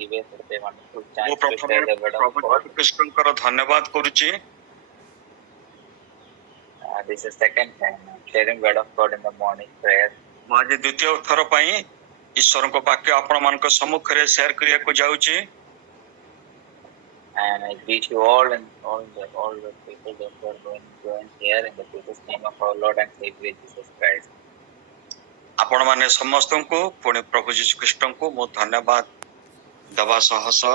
giving us a wonderful ମୁଁ chance to ପ୍ରଥମେ share the word of ପ୍ରଭୁ God. ଯୀଶୁଖ୍ରୀଷ୍ଟଙ୍କର ଧନ୍ୟବାଦ କରୁଛି। This is second time I'm sharing word of God in the morning prayer. ମୁଁ ଆଜି ଦ୍ୱିତୀୟ ଥର ପାଇଁ ଈଶ୍ୱରଙ୍କ ବାକ୍ୟ ଆପଣମାନଙ୍କ ସମ୍ମୁଖରେ ସେୟାର କରିବାକୁ ଯାଉଛି। And I greet you all and all the people that are going to join here in the precious name of our Lord and Savior Jesus Christ. ଆପଣମାନେ ସମସ୍ତଙ୍କୁ ପୁଣି ପ୍ରଭୁ ଯୀଶୁଖ୍ରୀଷ୍ଟଙ୍କୁ ମୁଁ ଧନ୍ୟବାଦ ଦେବା ସହ ସହ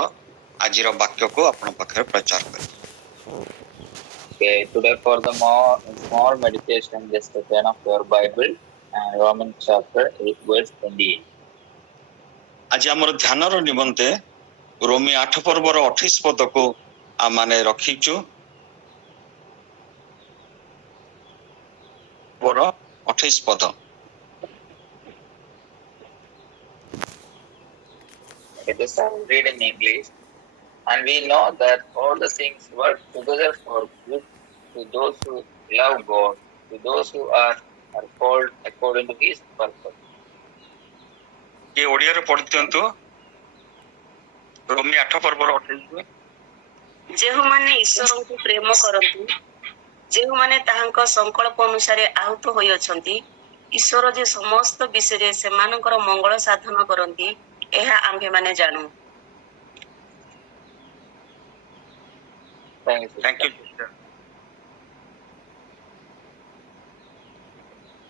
ଆଜିର ବାକ୍ୟକୁ ଆପଣଙ୍କ ପାଖରେ ପ୍ରଚାର କରିବି। Okay, today for the more small meditation, just a turn of your Bible and Romans chapter 8 verse 28. ଆଜି ଆମର ଧ୍ୟାନର ନିମନ୍ତେ ରୋମୀ 8 ପର୍ବର 28 ପଦକୁ ଆମେ ରଖିଛୁ। 28 ପଦ। It is read in English. And we know that all the things work together for good to those who love God, to those who are called according to His purpose. ये ओडिया रे पढ़ दियंतु। रोमी 8 ପର୍ବର 28। ଯେଉଁମାନେ ଈଶ୍ୱରଙ୍କୁ ପ୍ରେମ କରନ୍ତି, ଯେଉଁମାନେ ତାହାଙ୍କ ସଂକଳ୍ପ ଅନୁସାରେ ଆହୁତ ହୋଇଅଛନ୍ତି, ଈଶ୍ୱର ଯେ ସମସ୍ତ ବିଷୟରେ ସେମାନଙ୍କର ମଙ୍ଗଳ ସାଧନ କରନ୍ତି, ଏହା ଆମ୍ଭେମାନେ ଜାଣୁ। Thank you, sister.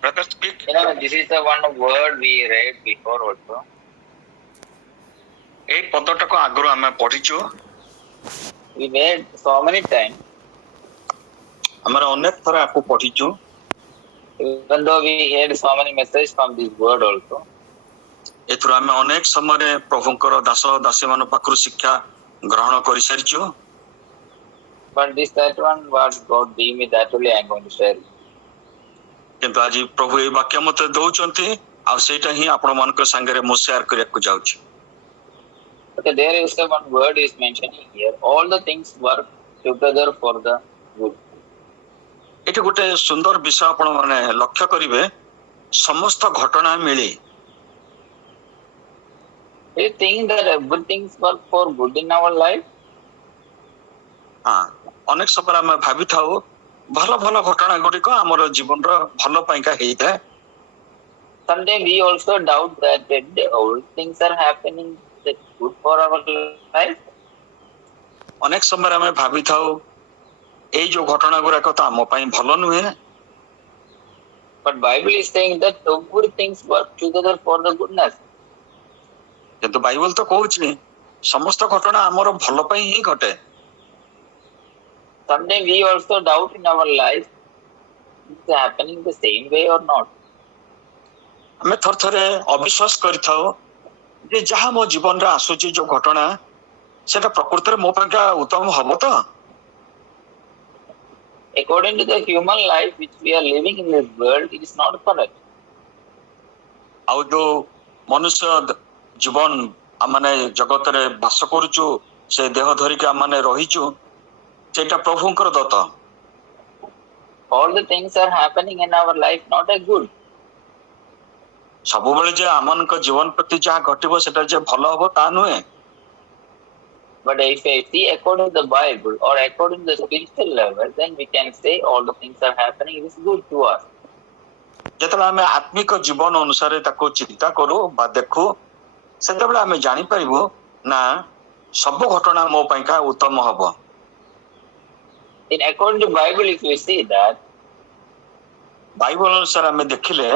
Brother, speak. You know, this is the one word we read before also. এই পদটাକୁ ଆଗରୁ ଆମେ ପଢିଛୁ। We read so many times. ଆମର ଅନେକ ଥର ଆକୁ ପଢିଛୁ। Even though we heard so many messages from this word also. ଏଥିରୁ ଆମେ ଅନେକ ସମୟରେ ପ୍ରଭୁଙ୍କର ଦାସ ଦାସୀମାନଙ୍କ ପାଖରୁ ଶିକ୍ଷା ଗ୍ରହଣ କରିସାରିଛୁ। But this that one what God gave me, that only I am going to share. କିନ୍ତୁ ଆଜି ପ୍ରଭୁ ଏହି ବାକ୍ୟ ମୋତେ ଦଉଛନ୍ତି ଆଉ ସେଇଟା ହିଁ ଆପଣମାନଙ୍କ ସାଙ୍ଗରେ ମୁଁ ସେୟାର କରିବାକୁ ଯାଉଛି। Okay, there is the one word is mentioning here. All the things work together for the good. ଏଠି ଗୋଟେ ସୁନ୍ଦର ବିଷୟ ଆପଣମାନେ ଲକ୍ଷ୍ୟ କରିବେ, ସମସ୍ତ ଘଟଣା ମିଳି। Do you think that everything work for good in our life? ଅନେକ ସମୟରେ ଆମେ ଭାବିଥାଉ ଭଲ ଭଲ ଘଟଣା ଗୁଡ଼ିକ ଆମର ଜୀବନର ଭଲ ପାଇଁକା ହେଇଥାଏ। Sometimes we also doubt that all things are happening that good for our life. ଅନେକ ସମୟରେ ଆମେ ଭାବିଥାଉ ଏଇ ଯୋଉ ଘଟଣା ଗୁଡାକ ତ ଆମ ପାଇଁ ଭଲ ନୁହେଁ। But Bible is saying that everything work together for the goodness. କିନ୍ତୁ ବାଇବଲ ତ କହୁଛି ସମସ୍ତ ଘଟଣା ଆମର ଭଲ ପାଇଁ ହିଁ ଘଟେ। Sometimes we also doubt in our life, it's happening the same way or not. ଆମେ ଥରେ ଥରେ ଅବିଶ୍ୱାସ କରିଥାଉ ଯେ ଯାହା ମୋ ଜୀବନରେ ଆସୁଛି ଯୋଉ ଘଟଣା ସେଟା ପ୍ରକୃତରେ ମୋ ପାଇଁ ଉତ୍ତମ ହବ ତ? According to the human life which we are living in this world, it is not correct. ଆଉ ଯୋଉ ମନୁଷ୍ୟ ଜୀବନ ଆମେ ଜଗତରେ ବାସ କରୁଛୁ, ସେ ଦେହ ଧରିକି ଆମେ ରହିଛୁ, ସେଇଟା ପ୍ରଭୁଙ୍କର Dutt. All the things are happening in our life not as good. ସବୁବେଳେ ଯେ ଆମମାନଙ୍କ ଜୀବନ ପ୍ରତି ଯାହା ଘଟିବ ସେଟା ଯେ ଭଲ ହବ ତା ନୁହେଁ। But if I see according to the Bible or according to the spiritual level, then we can say all the things are happening, it is good to us. ଯେତେବେଳେ ଆମେ ଆତ୍ମିକ ଜୀବନ ଅନୁସାରେ ତାକୁ ଚିନ୍ତା କରୁ ବା ଦେଖୁ, ସେତେବେଳେ ଆମେ ଜାଣିପାରିବୁ ନା ସବୁ ଘଟଣା ମୋ ପାଇଁକା ଉତ୍ତମ ହବ। In according to Bible, if you see that, Bible ଅନୁସାରେ ଆମେ ଦେଖିଲେ,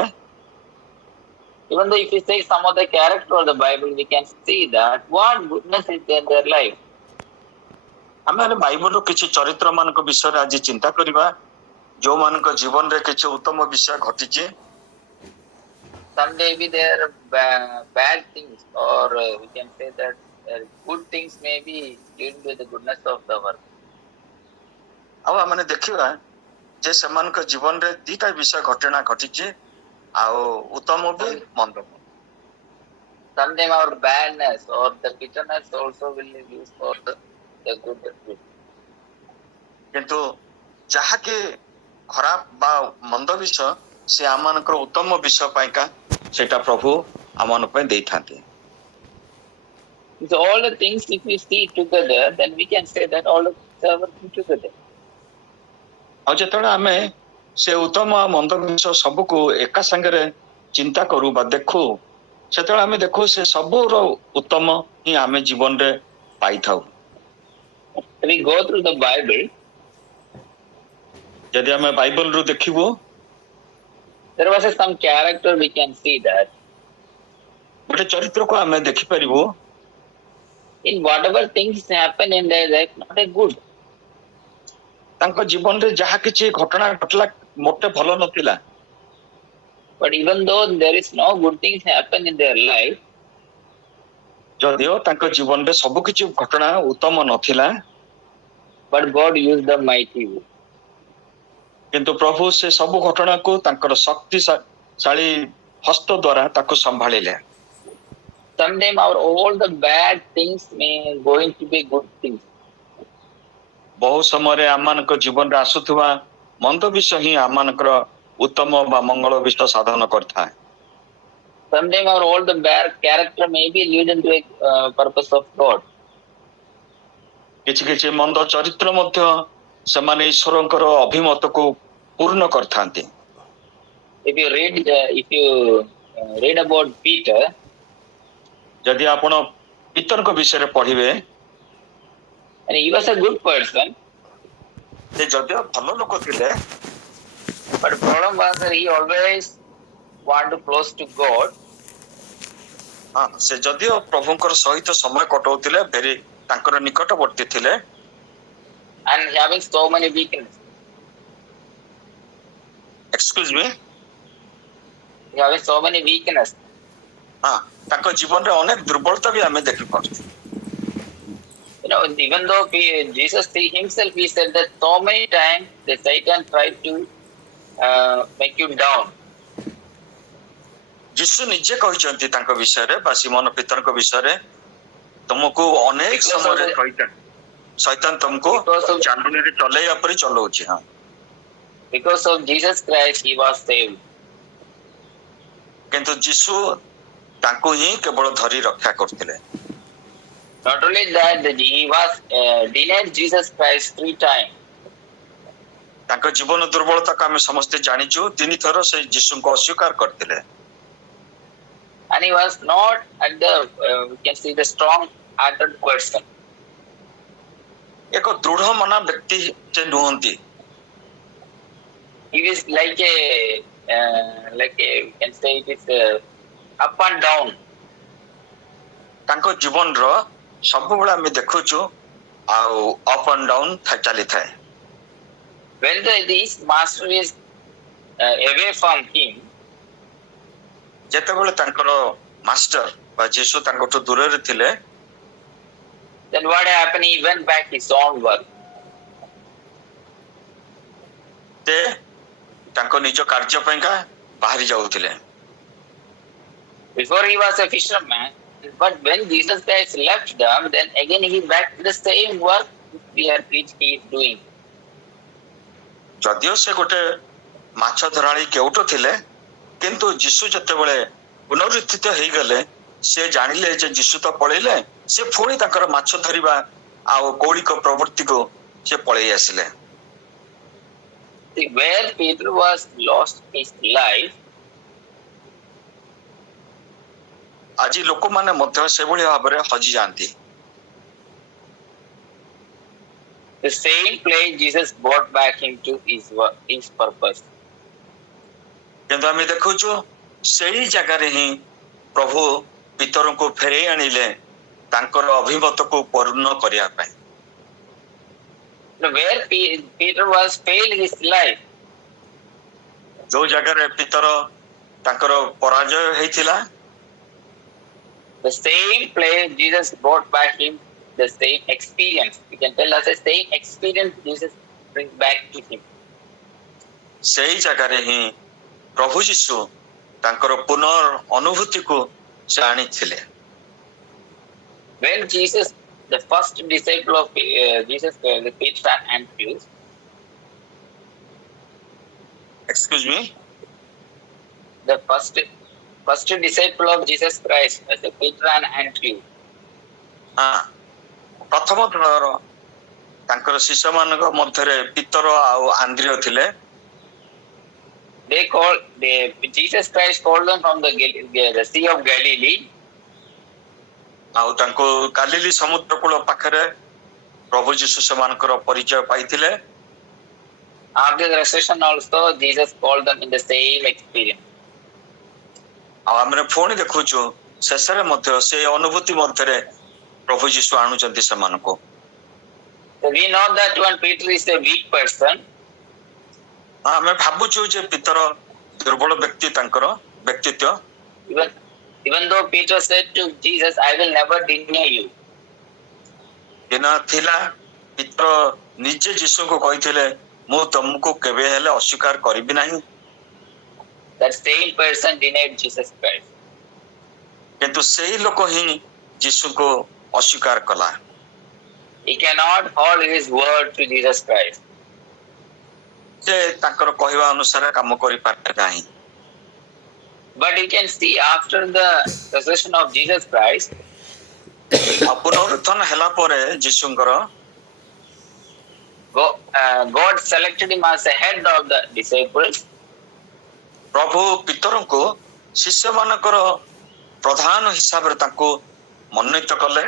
even though if you say some of the character of the Bible, we can see that what goodness is in their life. ଆମେ ବାଇବଲର କିଛି ଚରିତ୍ର ମାନଙ୍କ ବିଷୟରେ ଆଜି ଚିନ୍ତା କରିବା, ଯୋଉମାନଙ୍କ ଜୀବନରେ କିଛି ଉତ୍ତମ ବିଷୟ ଘଟିଛି। Some may be there bad things, or we can say that good things may be due to the goodness of the work. ଆଉ ଆମେ ଦେଖିବା ଯେ ସେମାନଙ୍କ ଜୀବନରେ ଦିଟା ବିଷୟ ଘଟଣା ଘଟିଛି, ଆଉ ଉତ୍ତମ ବି ମନ୍ଦ ବି। Sometimes our badness or the bitterness also will be used for the good. କିନ୍ତୁ ଯାହାକି ଖରାପ ବା ମନ୍ଦ ବିଷୟ ସେ ଆମମାନଙ୍କର ଉତ୍ତମ ବିଷୟ ପାଇଁକା ସେଇଟା ପ୍ରଭୁ ଆମମାନଙ୍କ ପାଇଁ ଦେଇଥାନ୍ତି। So all the things, if we see together, then we can say that all the things are working together. ଆଉ ଯେତେବେଳେ ଆମେ ସେ ଉତ୍ତମ ଆଉ ମନ୍ଦ ଜିନିଷ ସବୁକୁ ଏକା ସାଙ୍ଗରେ ଚିନ୍ତା କରୁ ବା ଦେଖୁ, ସେତେବେଳେ ଆମେ ଦେଖୁ ସେ ସବୁର ଉତ୍ତମ ହିଁ ଆମେ ଜୀବନରେ ପାଇଥାଉ। We go through the Bible. ଯଦି ଆମେ ବାଇବଲରୁ ଦେଖିବୁ, There was some character we can see that ଗୋଟେ ଚରିତ୍ରକୁ ଆମେ ଦେଖିପାରିବୁ, in whatever things happen in their life, not a good. ତାଙ୍କ ଜୀବନରେ ଯାହା କିଛି ଘଟଣା ଘଟିଲା ମୋଟେ ଭଲ ନଥିଲା, But even though there is no good things happen in their life, ଯଦିଓ ତାଙ୍କ ଜୀବନରେ ସବୁ କିଛି ଘଟଣା ଉତ୍ତମ ନଥିଲା, but God used them mighty way. କିନ୍ତୁ ପ୍ରଭୁ ସେ ସବୁ ଘଟଣାକୁ ତାଙ୍କର ଶକ୍ତିଶାଳୀ ହସ୍ତ ଦ୍ୱାରା ତାକୁ ସମ୍ଭାଳିଲେ। Sometimes our all the bad things may going to be good things. ବହୁ ସମୟରେ ଆମମାନଙ୍କ ଜୀବନରେ ଆସୁଥିବା ମନ୍ଦ ବିଷୟ ହିଁ ଆମମାନଙ୍କର ଉତ୍ତମ ବା ମଙ୍ଗଳ ବିଷୟ ସାଧନ କରିଥାଏ। Sometimes our all the bad character may be lead into a purpose of God. କିଛି କିଛି ମନ୍ଦ ଚରିତ୍ର ମଧ୍ୟ ସେମାନେ ଈଶ୍ୱରଙ୍କର ଅଭିମତକୁ ପୂର୍ଣ୍ଣ କରିଥାନ୍ତି। If you read about Peter, ଯଦି ଆପଣ ପିତରଙ୍କ ବିଷୟରେ ପଢିବେ, and he was a good person, ସେ ଯଦିଓ ଭଲ ଲୋକ ଥିଲେ, but problem was that he always want to close to God. ସେ ଯଦିଓ ପ୍ରଭୁଙ୍କର ସହିତ ସମୟ କଟାଉଥିଲେ, ଭେରି ତାଙ୍କର ନିକଟବର୍ତ୍ତୀ ଥିଲେ, and having so many weaknesses. Excuse ମି, Having so many weaknesses. ତାଙ୍କ ଜୀବନରେ ଅନେକ ଦୁର୍ବଳତା ବି ଆମେ ଦେଖିପାରୁଛୁ। You know, even though Jesus himself, he said that so many times the Satan tried to make you down. ଯୀଶୁ ନିଜେ କହିଛନ୍ତି ତାଙ୍କ ବିଷୟରେ ବା ସିମୋନ ପିତରଙ୍କ ବିଷୟରେ, ତୁମକୁ ଅନେକ ସମୟରେ ଶୈତାନ ତୁମକୁ ଚାଲୁଣିରେ ଚଲେଇବା ପରି ଚଲଉଛି। Because of Jesus Christ, he was saved. କିନ୍ତୁ ଯୀଶୁ ତାଙ୍କୁ ହିଁ କେବଳ ଧରି ରକ୍ଷା କରୁଥିଲେ। Not only that, he was denied Jesus Christ 3 times. ତାଙ୍କ ଜୀବନ ଦୁର୍ବଳତାକୁ ଆମେ ସମସ୍ତେ ଜାଣିଛୁ, 3 ଥର ସେ ଯୀଶୁଙ୍କୁ ଅସ୍ୱୀକାର କରିଥିଲେ। And he was not at the we can see the strong-hearted person. ଏକ ଦୃଢ ମନା ବ୍ୟକ୍ତି ସେ ନୁହନ୍ତି। He is like a we can say it is up and down. ତାଙ୍କ ଜୀବନର ସବୁବେଳେ ଆମେ ଦେଖୁଛୁ ଆଉ ଅପ୍ ଆଣ୍ଡ ଡାଉନ୍ ଚାଲିଥାଏ। When this master is away from him, ଯେତେବେଳେ ତାଙ୍କର ମାଷ୍ଟର ବା ଯୀଶୁ ତାଙ୍କଠୁ ଦୂରରେ ଥିଲେ, then what happened? He went back his own work. ସେ ତାଙ୍କ ନିଜ କାର୍ଯ୍ୟ ପାଇଁକା ବାହାରି ଯାଉଥିଲେ। Before he was a fisherman, but when Jesus Christ left them, then again he back to the same work which he is doing. ଯଦିଓ ସେ ଗୋଟେ ମାଛ ଧରାଳି କେଉଟ ଥିଲେ, କିନ୍ତୁ ଯୀଶୁ ଯେତେବେଳେ ପୁନରୁତ୍ଥିତ ହେଇଗଲେ, ସେ ଜାଣିଲେ ଯେ ଯୀଶୁ ତ ପଳେଇଲେ, ସେ ପୁଣି ତାଙ୍କର ମାଛ ଧରିବା ଆଉ କୌଳିକ ପ୍ରବୃତ୍ତିକୁ ସେ ପଳେଇ ଆସିଲେ। Where Peter was lost his life, ଆଜି ଲୋକମାନେ ମଧ୍ୟ ସେଭଳି ଭାବରେ ହଜି ଯାଆନ୍ତି। the same place Jesus brought back him to his purpose. କିନ୍ତୁ ଆମେ ଦେଖୁଛୁ ସେହି ଜାଗାରେ ହିଁ ପ୍ରଭୁ ପିତରଙ୍କୁ ଫେରେଇ ଆଣିଲେ ତାଙ୍କର ଅଭିମତକୁ ପୂର୍ଣ୍ଣ କରିବା ପାଇଁ। Where Peter was failed his life, ଯୋଉ ଜାଗାରେ ପିତର ତାଙ୍କର ପରାଜୟ ହେଇଥିଲା, the same place Jesus brought back him the same experience. You can tell us the same experience Jesus brings back to him. ସେହି ଜାଗାରେ ହିଁ ପ୍ରଭୁ ଯୀଶୁ ତାଙ୍କର ପୁନଃ ଅନୁଭୂତିକୁ ସେ ଆଣିଥିଲେ। When Jesus, the first disciple of Jesus, the Peter and Andrew, Excuse me? the first disciple of Jesus Christ, as Peter and Andrew, ପ୍ରଥମ ଥର ତାଙ୍କର ଶିଷ୍ୟମାନଙ୍କ ମଧ୍ୟରେ ପିତର ଆଉ ଆନ୍ଦ୍ରିୟ ଥିଲେ। Jesus Christ called them from the Sea of Galilee. ଆଉ ତାଙ୍କୁ ଗାଲିଲି ସମୁଦ୍ର କୂଳ ପାଖରେ ପ୍ରଭୁ ଯୀଶୁ ସେମାନଙ୍କର ପରିଚୟ ପାଇଥିଲେ। After the resurrection also, Jesus called them in the same experience. ଆଉ ଆମେ ପୁଣି ଦେଖୁଛୁ ଶେଷରେ ମଧ୍ୟ ସେଇ ଅନୁଭୂତି ମଧ୍ୟରେ ପ୍ରଭୁ ଯୀଶୁ ଆଣୁଛନ୍ତି ସେମାନଙ୍କୁ। So we know that when Peter is a weak person, ଆମେ ଭାବୁଛୁ ଯେ ପିତର ଦୁର୍ବଳ ବ୍ୟକ୍ତି ତାଙ୍କର ବ୍ୟକ୍ତିତ୍ୱ। even though Peter said to Jesus, I will never deny you. ଦିନ ଥିଲା ପିତର ନିଜେ ଯୀଶୁଙ୍କୁ କହିଥିଲେ ମୁଁ ତମକୁ କେବେ ହେଲେ ଅସ୍ୱୀକାର କରିବି ନାହିଁ। That same person denied Jesus Christ. କିନ୍ତୁ ସେଇ ଲୋକ ହିଁ ଯୀଶୁଙ୍କୁ ଅସ୍ୱୀକାର କଲା। He cannot hold his word to Jesus Christ. ସେ ତାଙ୍କର କହିବା ଅନୁସାରେ କାମ କରିପାରେ ନାହିଁ। But you can see after the resurrection of Jesus Christ, ପୁନରୁତ୍ଥାନ ହେଲା ପରେ ଯୀଶୁଙ୍କର God selected him as the head of the disciples. ପ୍ରଭୁ ପିତରଙ୍କୁ ଶିଷ୍ୟମାନଙ୍କର ପ୍ରଧାନ ହିସାବରେ ତାଙ୍କୁ ମନୋନୀତ କଲେ।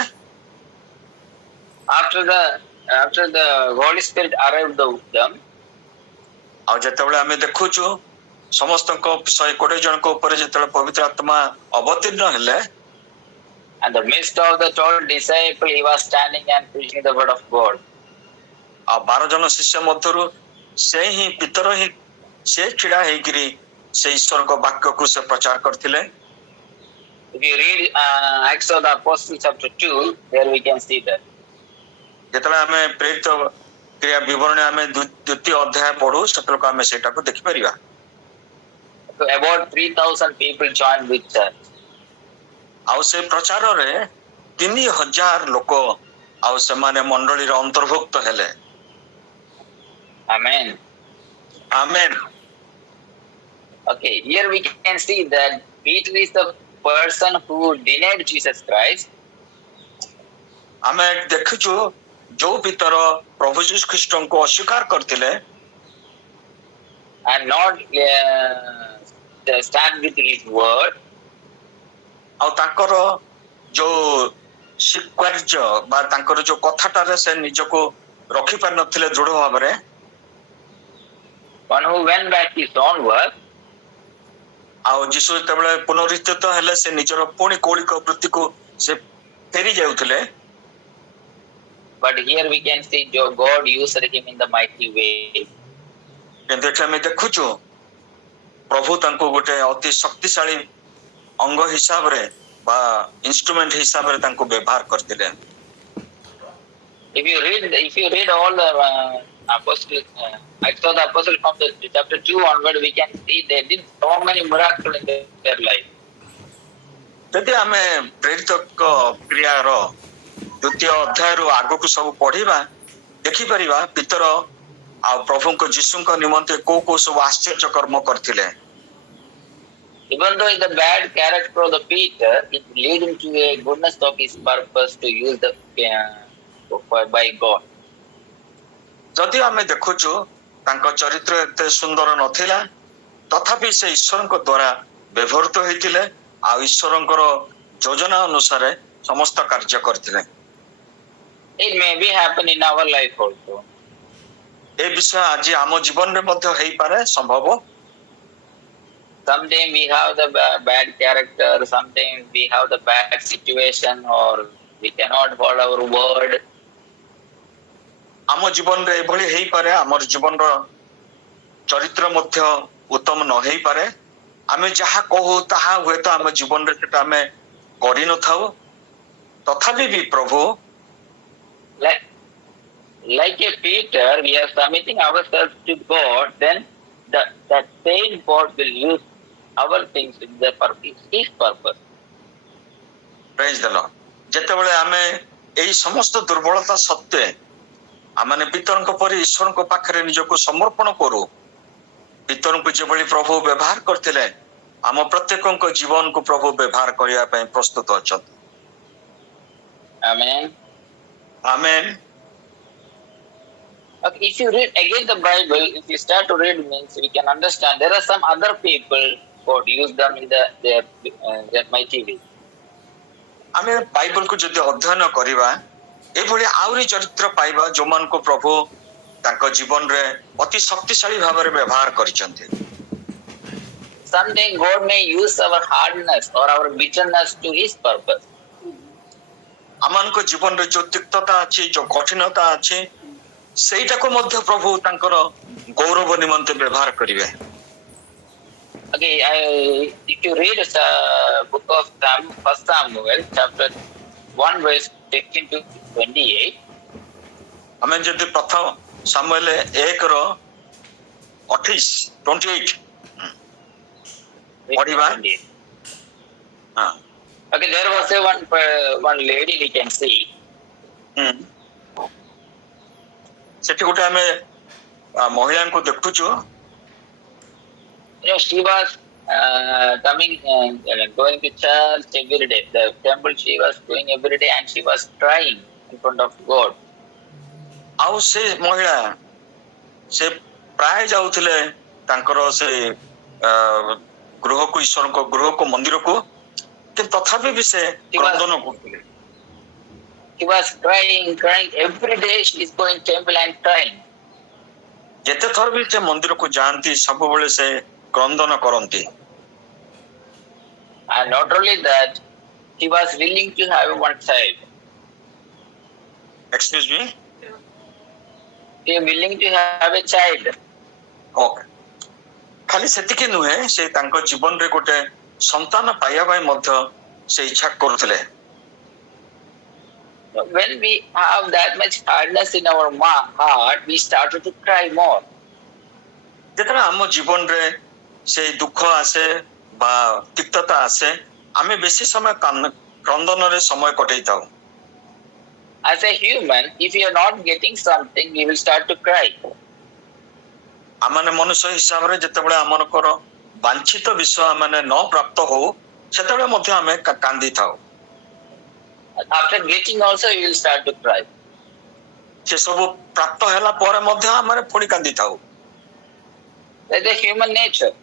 After the Holy Spirit arrived with them, ଆଉ ଯେତେବେଳେ ଆମେ ଦେଖୁଛୁ ସମସ୍ତଙ୍କ 120 ଜଣଙ୍କ ଉପରେ ଯେତେବେଳେ ପବିତ୍ର ଆତ୍ମା ଅବତୀର୍ଣ୍ଣ ହେଲେ, and the midst of the 12 disciples, he was standing and preaching the word of God. ଆଉ 12 ଜଣ ଶିଷ୍ୟ ମଧ୍ୟରୁ ସେ ହିଁ ପିତର ହିଁ ସେ ଛିଡ଼ା ହେଇକିରି ସେ ଈଶ୍ୱରଙ୍କ ବାକ୍ୟକୁ ସେ ପ୍ରଚାର କରିଥିଲେ। If you read Acts of the Apostles chapter 2, there we can see that. ଯେତେବେଳେ ଆମେ ପ୍ରେରିତ କ୍ରିୟା ବିବରଣୀ ଆମେ ଦ୍ୱିତୀୟ ଅଧ୍ୟାୟ ପଢୁ ସେତେବେଳକୁ ଆମେ ସେଇଟାକୁ ଦେଖିପାରିବା। So about 3,000 people joined with church. ଆଉ ସେ ପ୍ରଚାରରେ 3,000 ଲୋକ ଆଉ ସେମାନେ ମଣ୍ଡଳୀର ଅନ୍ତର୍ଭୁକ୍ତ ହେଲେ। Amen. Amen. Okay, here we can see that Peter is the person who denied Jesus Christ. ଆମେ ଦେଖୁଛୁ ଯୋଉ ପିତର ପ୍ରଭୁ ଯୀଶୁ ଖ୍ରୀଷ୍ଟଙ୍କୁ ଅସ୍ୱୀକାର କରିଥିଲେ and not stand with his word. ଆଉ ତାଙ୍କର ଯୋଉ ସ୍ୱୀକାର୍ଯ୍ୟ ବା ତାଙ୍କର ଯୋଉ କଥାଟାରେ ସେ ନିଜକୁ ରଖିପାରି ନଥିଲେ ଦୃଢ ଭାବରେ। One who went back his own work. ଆଉ ଯୀଶୁ ଯେତେବେଳେ ପୁନରୁତ୍ଥିତ ହେଲେ ସେ ନିଜର ପୁଣି କୌଳିକ ବୃତ୍ତିକୁ ସେ ଫେରି ଯାଉଥିଲେ। But here we can see God used him in the mighty way. କିନ୍ତୁ ଏଠି ଆମେ ଦେଖୁଛୁ ପ୍ରଭୁ ତାଙ୍କୁ ଗୋଟେ ଅତି ଶକ୍ତିଶାଳୀ ଅଙ୍ଗ ହିସାବରେ ବା ଇନଷ୍ଟ୍ରୁମେଣ୍ଟ ହିସାବରେ ତାଙ୍କୁ ବ୍ୟବହାର କରିଥିଲେ। If you read all the apostles, Acts of the Apostles from the chapter 2 onward, we can see they did so many miracles in their life. ଯଦି ଆମେ ପ୍ରେରିତ କ୍ରିୟାର ଦ୍ୱିତୀୟ ଅଧ୍ୟାୟରୁ ଆଗକୁ ସବୁ ପଢିବା ଦେଖିପାରିବା ପିତର ଆଉ ପ୍ରଭୁଙ୍କ ଯୀଶୁଙ୍କ ନିମନ୍ତେ କୋଉ କୋଉ ସବୁ ଆଶ୍ଚର୍ଯ୍ୟ କର୍ମ କରିଥିଲେ। Even though in the bad character of the Peter, it led him to a goodness of his purpose to use the by God. ଯଦି ଆମେ ଦେଖୁଛୁ ତାଙ୍କ ଚରିତ୍ର ଏତେ ସୁନ୍ଦର ନଥିଲା ତଥାପି ସେ ଈଶ୍ୱରଙ୍କ ଦ୍ୱାରା ବ୍ୟବହୃତ ହୋଇଥିଲେ ଆଉ ଈଶ୍ୱରଙ୍କର ଯୋଜନା ଅନୁସାରେ ସମସ୍ତ କାର୍ଯ୍ୟ କରିଥିଲେ। It may be happen in our life also. ଏ ବିଷୟ ଆଜି ଆମ ଜୀବନରେ ମଧ୍ୟ ହେଇପାରେ ସମ୍ଭବ। Sometimes we have the bad character, sometimes we have the bad situation, or we cannot hold our word. ଆମ ଜୀବନରେ ଏଭଳି ହେଇପାରେ ଆମର ଜୀବନର ଚରିତ୍ର ମଧ୍ୟ ଉତ୍ତମ ନ ହେଇପାରେ। ଆମେ ଯାହା କହୁ ତାହା ହୁଏତ ଆମ ଜୀବନରେ ସେଟା ଆମେ କରିନଥାଉ ତଥାପି ବି ପ୍ରଭୁ like a Peter, we are submitting ourselves to God, then that same God will use our things in the purpose, His purpose. Praise the Lord. ଯେତେବେଳେ ଆମେ ଏଇ ସମସ୍ତ ଦୁର୍ବଳତା ସତ୍ତ୍ୱେ ଆମେ ପିତରଙ୍କ ପରି ଈଶ୍ୱରଙ୍କ ପାଖରେ ନିଜକୁ ସମର୍ପଣ କରୁ ପିତରଙ୍କୁ ଯେଭଳି ପ୍ରଭୁ ବ୍ୟବହାର କରିଥିଲେ ଆମ ପ୍ରତ୍ୟେକଙ୍କ ଜୀବନକୁ ପ୍ରଭୁ ବ୍ୟବହାର କରିବା ପାଇଁ ପ୍ରସ୍ତୁତ ଅଛନ୍ତି। Amen. Amen. Okay, if you read again the Bible, if you start to read means we can understand there are some other people God used them in their mighty way. ଆମେ ବାଇବଲକୁ ଯଦି ଅଧ୍ୟୟନ କରିବା ଏଭଳି ଆହୁରି ଚରିତ୍ର ପାଇବା ଯୋଉମାନଙ୍କୁ ପ୍ରଭୁ ତାଙ୍କ ଜୀବନରେ ଅତି ଶକ୍ତିଶାଳୀ ଭାବରେ ବ୍ୟବହାର କରିଛନ୍ତି। Someday God may use our hardness or our bitterness to His purpose. ଆମମାନଙ୍କ ଜୀବନରେ ଯୋଉ ତିକ୍ତତା ଅଛି ଯୋଉ କଠିନତା ଅଛି ସେଇଟାକୁ ମଧ୍ୟ ପ୍ରଭୁ ତାଙ୍କର ଗୌରବ ନିମନ୍ତେ ବ୍ୟବହାର କରିବେ। Okay, if you read the book of First Samuel, chapter 1, verse 15 to 28, ଆମେ ଯଦି ପ୍ରଥମ ସାମୁଏଲ 1:28 ପଢିବା। ହଁ। Okay, there was one lady we can see. ସେଠି ଗୋଟେ ଆମେ ମହିଳାଙ୍କୁ ଦେଖୁଛୁ। She was going to church every day. The temple she was going every day, and she was crying in front of God. ଆଉ ସେ ମହିଳା ସେ ପ୍ରାୟ ଯାଉଥିଲେ ତାଙ୍କର ସେ ଗୃହକୁ ଈଶ୍ୱରଙ୍କ ଗୃହକୁ ମନ୍ଦିରକୁ, କିନ୍ତୁ ତଥାପି ବି ସେ କ୍ରନ୍ଦନ କରୁଥିଲେ। She was crying every day. She is going temple and crying. ଯେତେ ଥର ବି ସେ ମନ୍ଦିରକୁ ଯାଆନ୍ତି ସବୁବେଳେ ସେ କ୍ରନ୍ଦନ କରନ୍ତି। And not only that, she was willing to have one child. Excuse me? She is willing to have a child. Okay. ଖାଲି ସେତିକି ନୁହେଁ, ସେ ତାଙ୍କ ଜୀବନରେ ଗୋଟେ ସନ୍ତାନ ପାଇବା ପାଇଁ ମଧ୍ୟ ସେ ଇଚ୍ଛା କରୁଥିଲେ। When we have that much hardness in our heart, we started to cry more. ଯେତେବେଳେ ଆମ ଜୀବନରେ ସେ ଦୁଃଖ ଆସେ ବା ତିକ୍ତତା ଆସେ ଆମେ ବେଶୀ ସମୟ କ୍ରନ୍ଦନରେ ସମୟ କଟେଇଥାଉ। As a human, if you are not getting something, we will start to cry. ଆମମାନେ ମନୁଷ୍ୟ ହିସାବରେ ଯେତେବେଳେ ଆମଙ୍କର ବାଞ୍ଛିତ ବିଷୟ ଆମମାନେ ନ ପ୍ରାପ୍ତ ହଉ ସେତେବେଳେ ମଧ୍ୟ ଆମେ କାନ୍ଦିଥାଉ। After getting also, you will start to cry. ସେ ସବୁ ପ୍ରାପ୍ତ ହେଲା ପରେ ମଧ୍ୟ ଆମେ ପୁଣି କାନ୍ଦିଥାଉ। That's the human nature.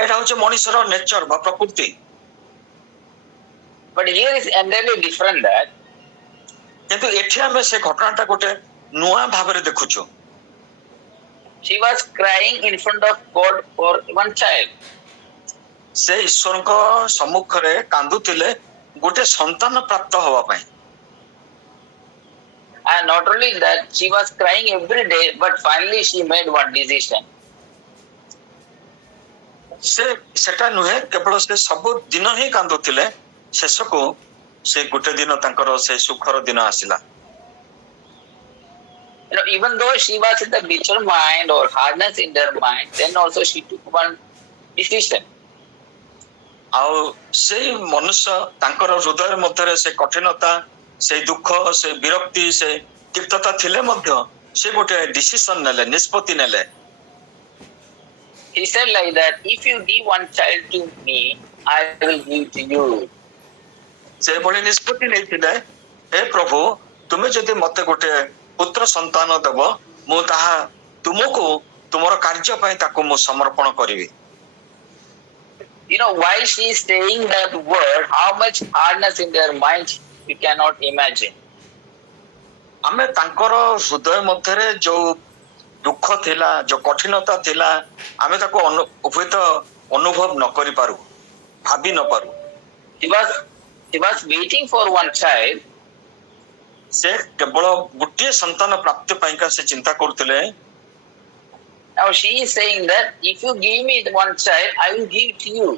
ଏଟା ହଉଛି ମଣିଷର ନେଚର ବା ପ୍ରକୃତି। But here is entirely different that. କିନ୍ତୁ ଏଠି ଆମେ ସେ ଘଟଣାଟା ଗୋଟେ ନୂଆ ଭାବରେ ଦେଖୁଛୁ। She was crying in front of God for one child. ସେ ଈଶ୍ୱରଙ୍କ ସମ୍ମୁଖରେ କାନ୍ଦୁଥିଲେ ଗୋଟେ ସନ୍ତାନ ପ୍ରାପ୍ତ ହେବା ପାଇଁ। And not only that, she was crying every day, but finally she made one decision. ସେଟା ନୁହେଁ କେବଳ ସେ ସବୁ ଦିନ ହିଁ କାନ୍ଦୁଥିଲେ, ଶେଷକୁ ସେ ଗୋଟେ ଦିନ ତାଙ୍କର ସେ ସୁଖର ଦିନ ଆସିଲା। Even though she was in the bitter mind or hardness in her mind, then also she took one decision. ଆଉ ସେଇ ମନୁଷ୍ୟ ତାଙ୍କର ହୃଦୟ ମଧ୍ୟରେ ସେ କଠିନତା, ସେ ଦୁଃଖ, ସେ ବିରକ୍ତି, ସେ ତିକ୍ତତା ଥିଲେ ମଧ୍ୟ ସେ ଗୋଟେ ଡିସିସନ ନେଲେ, ନିଷ୍ପତ୍ତି ନେଲେ। He said like that, if you give one child to me, I will give to you. ସେ ଭଳି ନିଷ୍ପତ୍ତି ନେଇଥିଲେ, ହେ ପ୍ରଭୁ ତୁମେ ଯଦି ମତେ ଗୋଟେ ପୁତ୍ର ସନ୍ତାନ ଦେବ ମୁଁ ତାହା ତୁମକୁ ତୁମର କାର୍ଯ୍ୟ ପାଇଁ ତାକୁ ମୁଁ ସମର୍ପଣ କରିବି। Why she is saying that word, how much hardness in their mind you cannot imagine. ଆମେ ତାଙ୍କର ହୃଦୟ ମଧ୍ୟରେ ଯୋଉ ଦୁଃଖ ଥିଲା, ଯୋଉ କଠିନତା ଥିଲା, ଆମେ ତାକୁ ହୁଏତ ଅନୁଭବ ନ କରିପାରୁ, ଭାବି ନ ପାରୁ। He was waiting for one child. ସେ କେବଳ ଗୋଟିଏ ସନ୍ତାନ ପ୍ରାପ୍ତି ପାଇଁକା ସେ ଚିନ୍ତା କରୁଥିଲେ। Now she is saying that if you give me one child, I will give to you.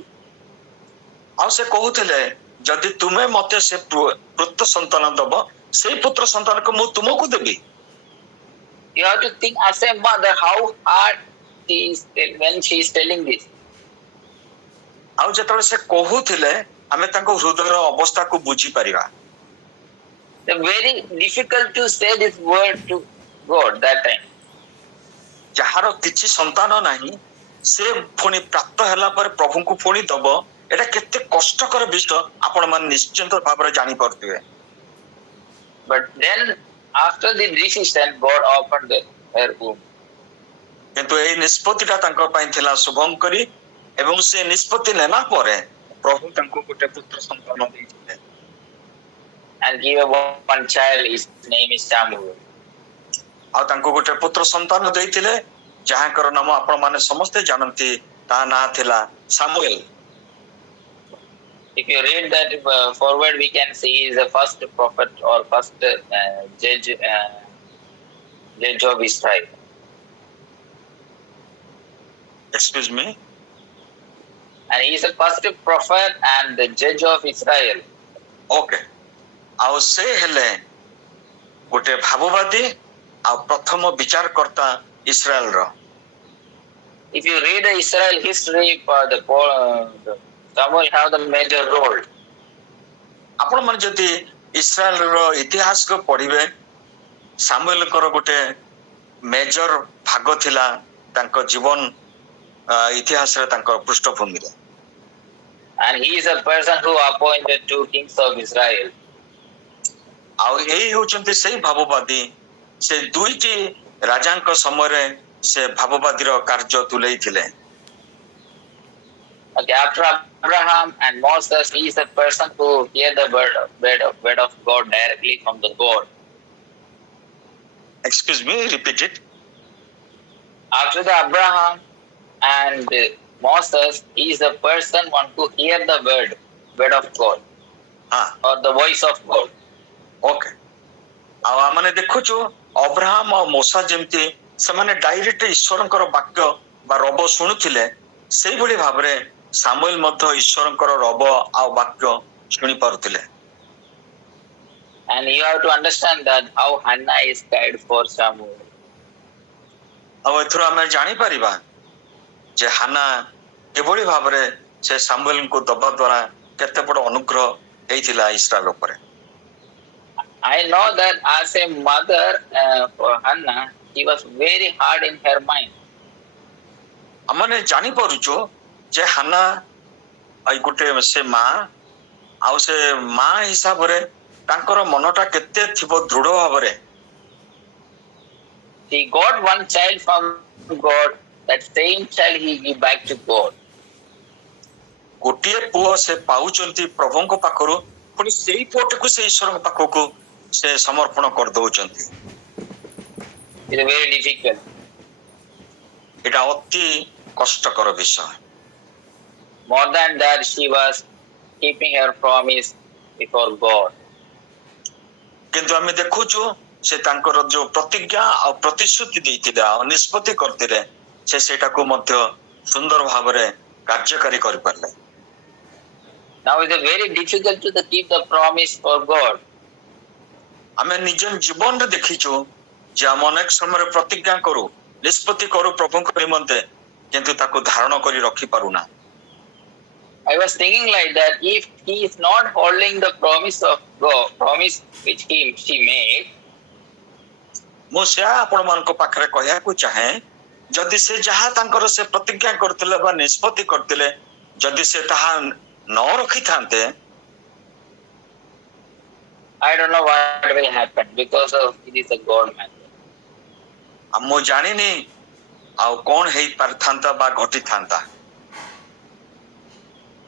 ଆଉ ସେ କହୁଥିଲେ ଯଦି ତୁମେ ମତେ ସେ ପୁତ୍ର ସନ୍ତାନ ଦବ ସେଇ ପୁତ୍ର ସନ୍ତାନକୁ ମୁଁ ତୁମକୁ ଦେବି। You have to think as a mother how hard she is when she is telling this. ଆଉ ଯେତେବେଳେ ସେ କହୁଥିଲେ ଆମେ ତାଙ୍କ ହୃଦୟର ଅବସ୍ଥାକୁ ବୁଝିପାରିବା। It's very difficult to say this word to God that time. ଯାହାର କିଛି ସନ୍ତାନ ନାହିଁ ସେ ପୁଣି ପ୍ରାପ୍ତ ହେଲା ପରେ ପ୍ରଭୁଙ୍କୁ ପୁଣି ଦବ, ଏଟା କେତେ କଷ୍ଟକର ବିଷୟ ଆପଣ ମାନେ ନିଶ୍ଚିନ୍ତ ଭାବରେ ଜାଣିପାରୁଥିବେ। But then, after the decision, God opened her womb. କିନ୍ତୁ ଏଇ ନିଷ୍ପତ୍ତିଟା ତାଙ୍କ ପାଇଁ ଥିଲା ଶୁଭଙ୍କରୀ ଏବଂ ସେ ନିଷ୍ପତ୍ତି ନେଲା ପରେ ପ୍ରଭୁ ତାଙ୍କୁ ଗୋଟେ ପୁତ୍ର ସନ୍ତାନ ଦେଇଥିଲେ And gave one child, his name is Samuel. ଆଉ ତାଙ୍କୁ ଗୋଟେ ପୁତ୍ର ସନ୍ତାନ ଦେଇଥିଲେ ଯାହାଙ୍କର ନାମ ଆପଣମାନେ ସମସ୍ତେ ଜାଣନ୍ତି, ତା ନାଁ ଥିଲା Samuel. If you read that forward, we can see he is the first prophet or first judge of Israel. Excuse me? And he is the first prophet and the judge of Israel. Okay, ଆଉ ସେ ହେଲେ ଗୋଟେ ଭାବବାଦୀ ଆଉ ପ୍ରଥମ ବିଚାରକର୍ତ୍ତା ଇସ୍ରାଏଲର। If you read the Israel history, the Samuel have the major role. ଆପଣମାନେ ଯଦି ଇସ୍ରାଏଲର ଇତିହାସକୁ ପଢିବେ, ସାମୁଏଲଙ୍କର ଗୋଟେ ମେଜର ଭାଗ ଥିଲା ତାଙ୍କ ଜୀବନ ଇତିହାସରେ, ତାଙ୍କ ପୃଷ୍ଠଭୂମିରେ। And he is a person who appointed two kings of Israel. ଆଉ ଏଇ ହେଉଛନ୍ତି ସେଇ ଭାବବାଦୀ, ସେ ଦୁଇଟି ରାଜାଙ୍କ ସମୟରେ ସେ ଭାବବାଦୀର କାର୍ଯ୍ୟ ତୁଲେଇଥିଲେ। Okay, after Abraham and Moses, he is a person who hear the word of God directly from the God. Excuse me, repeat it. After the Abraham and Moses, he is the person one who hear the word of God, or the voice of God. Okay, ଆଉ ଆମେ ଦେଖୁଛୁ Abraham ଆଉ ମୋସା ଯେମିତି ସେମାନେ direct ଈଶ୍ୱରଙ୍କର ବାକ୍ୟ ବା ରବ ଶୁଣୁଥିଲେ, ସେଇଭଳି ଭାବରେ ସାମୁଏଲ ମଧ୍ୟ ଈଶ୍ୱରଙ୍କର ରବ ଆଉ ବାକ୍ୟ ଶୁଣି ପାରୁଥିଲେ। And you have to understand that how Hannah is guide for Samuel. ଆଉ ଏଥିରୁ ଆମେ ଜାଣିପାରିବା ଯେ ହାନା କିଭଳି ଭାବରେ ସେ ସାମୁଏଲଙ୍କୁ ଦବା ଦ୍ୱାରା କେତେ ବଡ଼ ଅନୁଗ୍ରହ ହେଇଥିଲା ଇସ୍ରାଏଲ ଉପରେ। I know that as a mother for Hannah, she was very hard in her mind. ଆମେ ଜାଣିପାରୁଛୁ ଯେ ହାନା ଗୋଟେ ସେ ମା, ଆଉ ସେ ମା ହିସାବରେ ତାଙ୍କର ମନଟା କେତେ ଥିବ ଦୃଢ ଭାବରେ। He got one child from God, that same child he give back to God. ଗୋଟିଏ ପୁଅ ସେ ପାଉଛନ୍ତି ପ୍ରଭୁଙ୍କ ପାଖରୁ, ପୁଣି ସେଇ ପୁଅଟିକୁ ସେ ଈଶ୍ୱରଙ୍କ ପାଖକୁ ସେ ସମର୍ପଣ କରିଦଉଛନ୍ତି। It's very difficult. ଏଇଟା ଅତି କଷ୍ଟକର ବିଷୟ। More than that, she was keeping her promise before God. କିନ୍ତୁ ଆମେ ଦେଖୁଛୁ ସେ ତାଙ୍କର ଯୋଉ ପ୍ରତିଜ୍ଞା ଆଉ ପ୍ରତିଶ୍ରୁତି ଦେଇଥିଲେ ଆଉ ନିଷ୍ପତ୍ତି କରିଥିଲେ, ସେ ସେଇଟାକୁ ମଧ୍ୟ ସୁନ୍ଦର ଭାବରେ କାର୍ଯ୍ୟକାରୀ କରିପାରିଲେ। Now it is very difficult to keep the promise for God. ଆମେ ନିଜ ଜୀବନରେ ଦେଖିଛୁ ଯେ ଆମେ ଅନେକ ସମୟରେ ପ୍ରତିଜ୍ଞା କରୁ, ନିଷ୍ପତ୍ତି କରୁ ପ୍ରଭୁଙ୍କ ନିମନ୍ତେ, କିନ୍ତୁ ତାକୁ ଧାରଣ କରି ରଖିପାରୁନା। I was thinking like that, if he is not holding the promise of God, promise which she made, ମୁଁ ସେୟା ଆପଣମାନଙ୍କ ପାଖରେ କହିବାକୁ ଚାହେଁ, ଯଦି ସେ ଯାହା ତାଙ୍କର ସେ ପ୍ରତିଜ୍ଞା କରିଥିଲେ ବା ନିଷ୍ପତ୍ତି କରିଥିଲେ, ଯଦି ସେ ତାହା ନ ରଖିଥାନ୍ତେ, I don't know what will happen, because of it is a God matter. ମୁଁ ଜାଣିନି ଆଉ କଣ ହେଇ ପାରିଥାନ୍ତା ବା ଘଟିଥାନ୍ତା।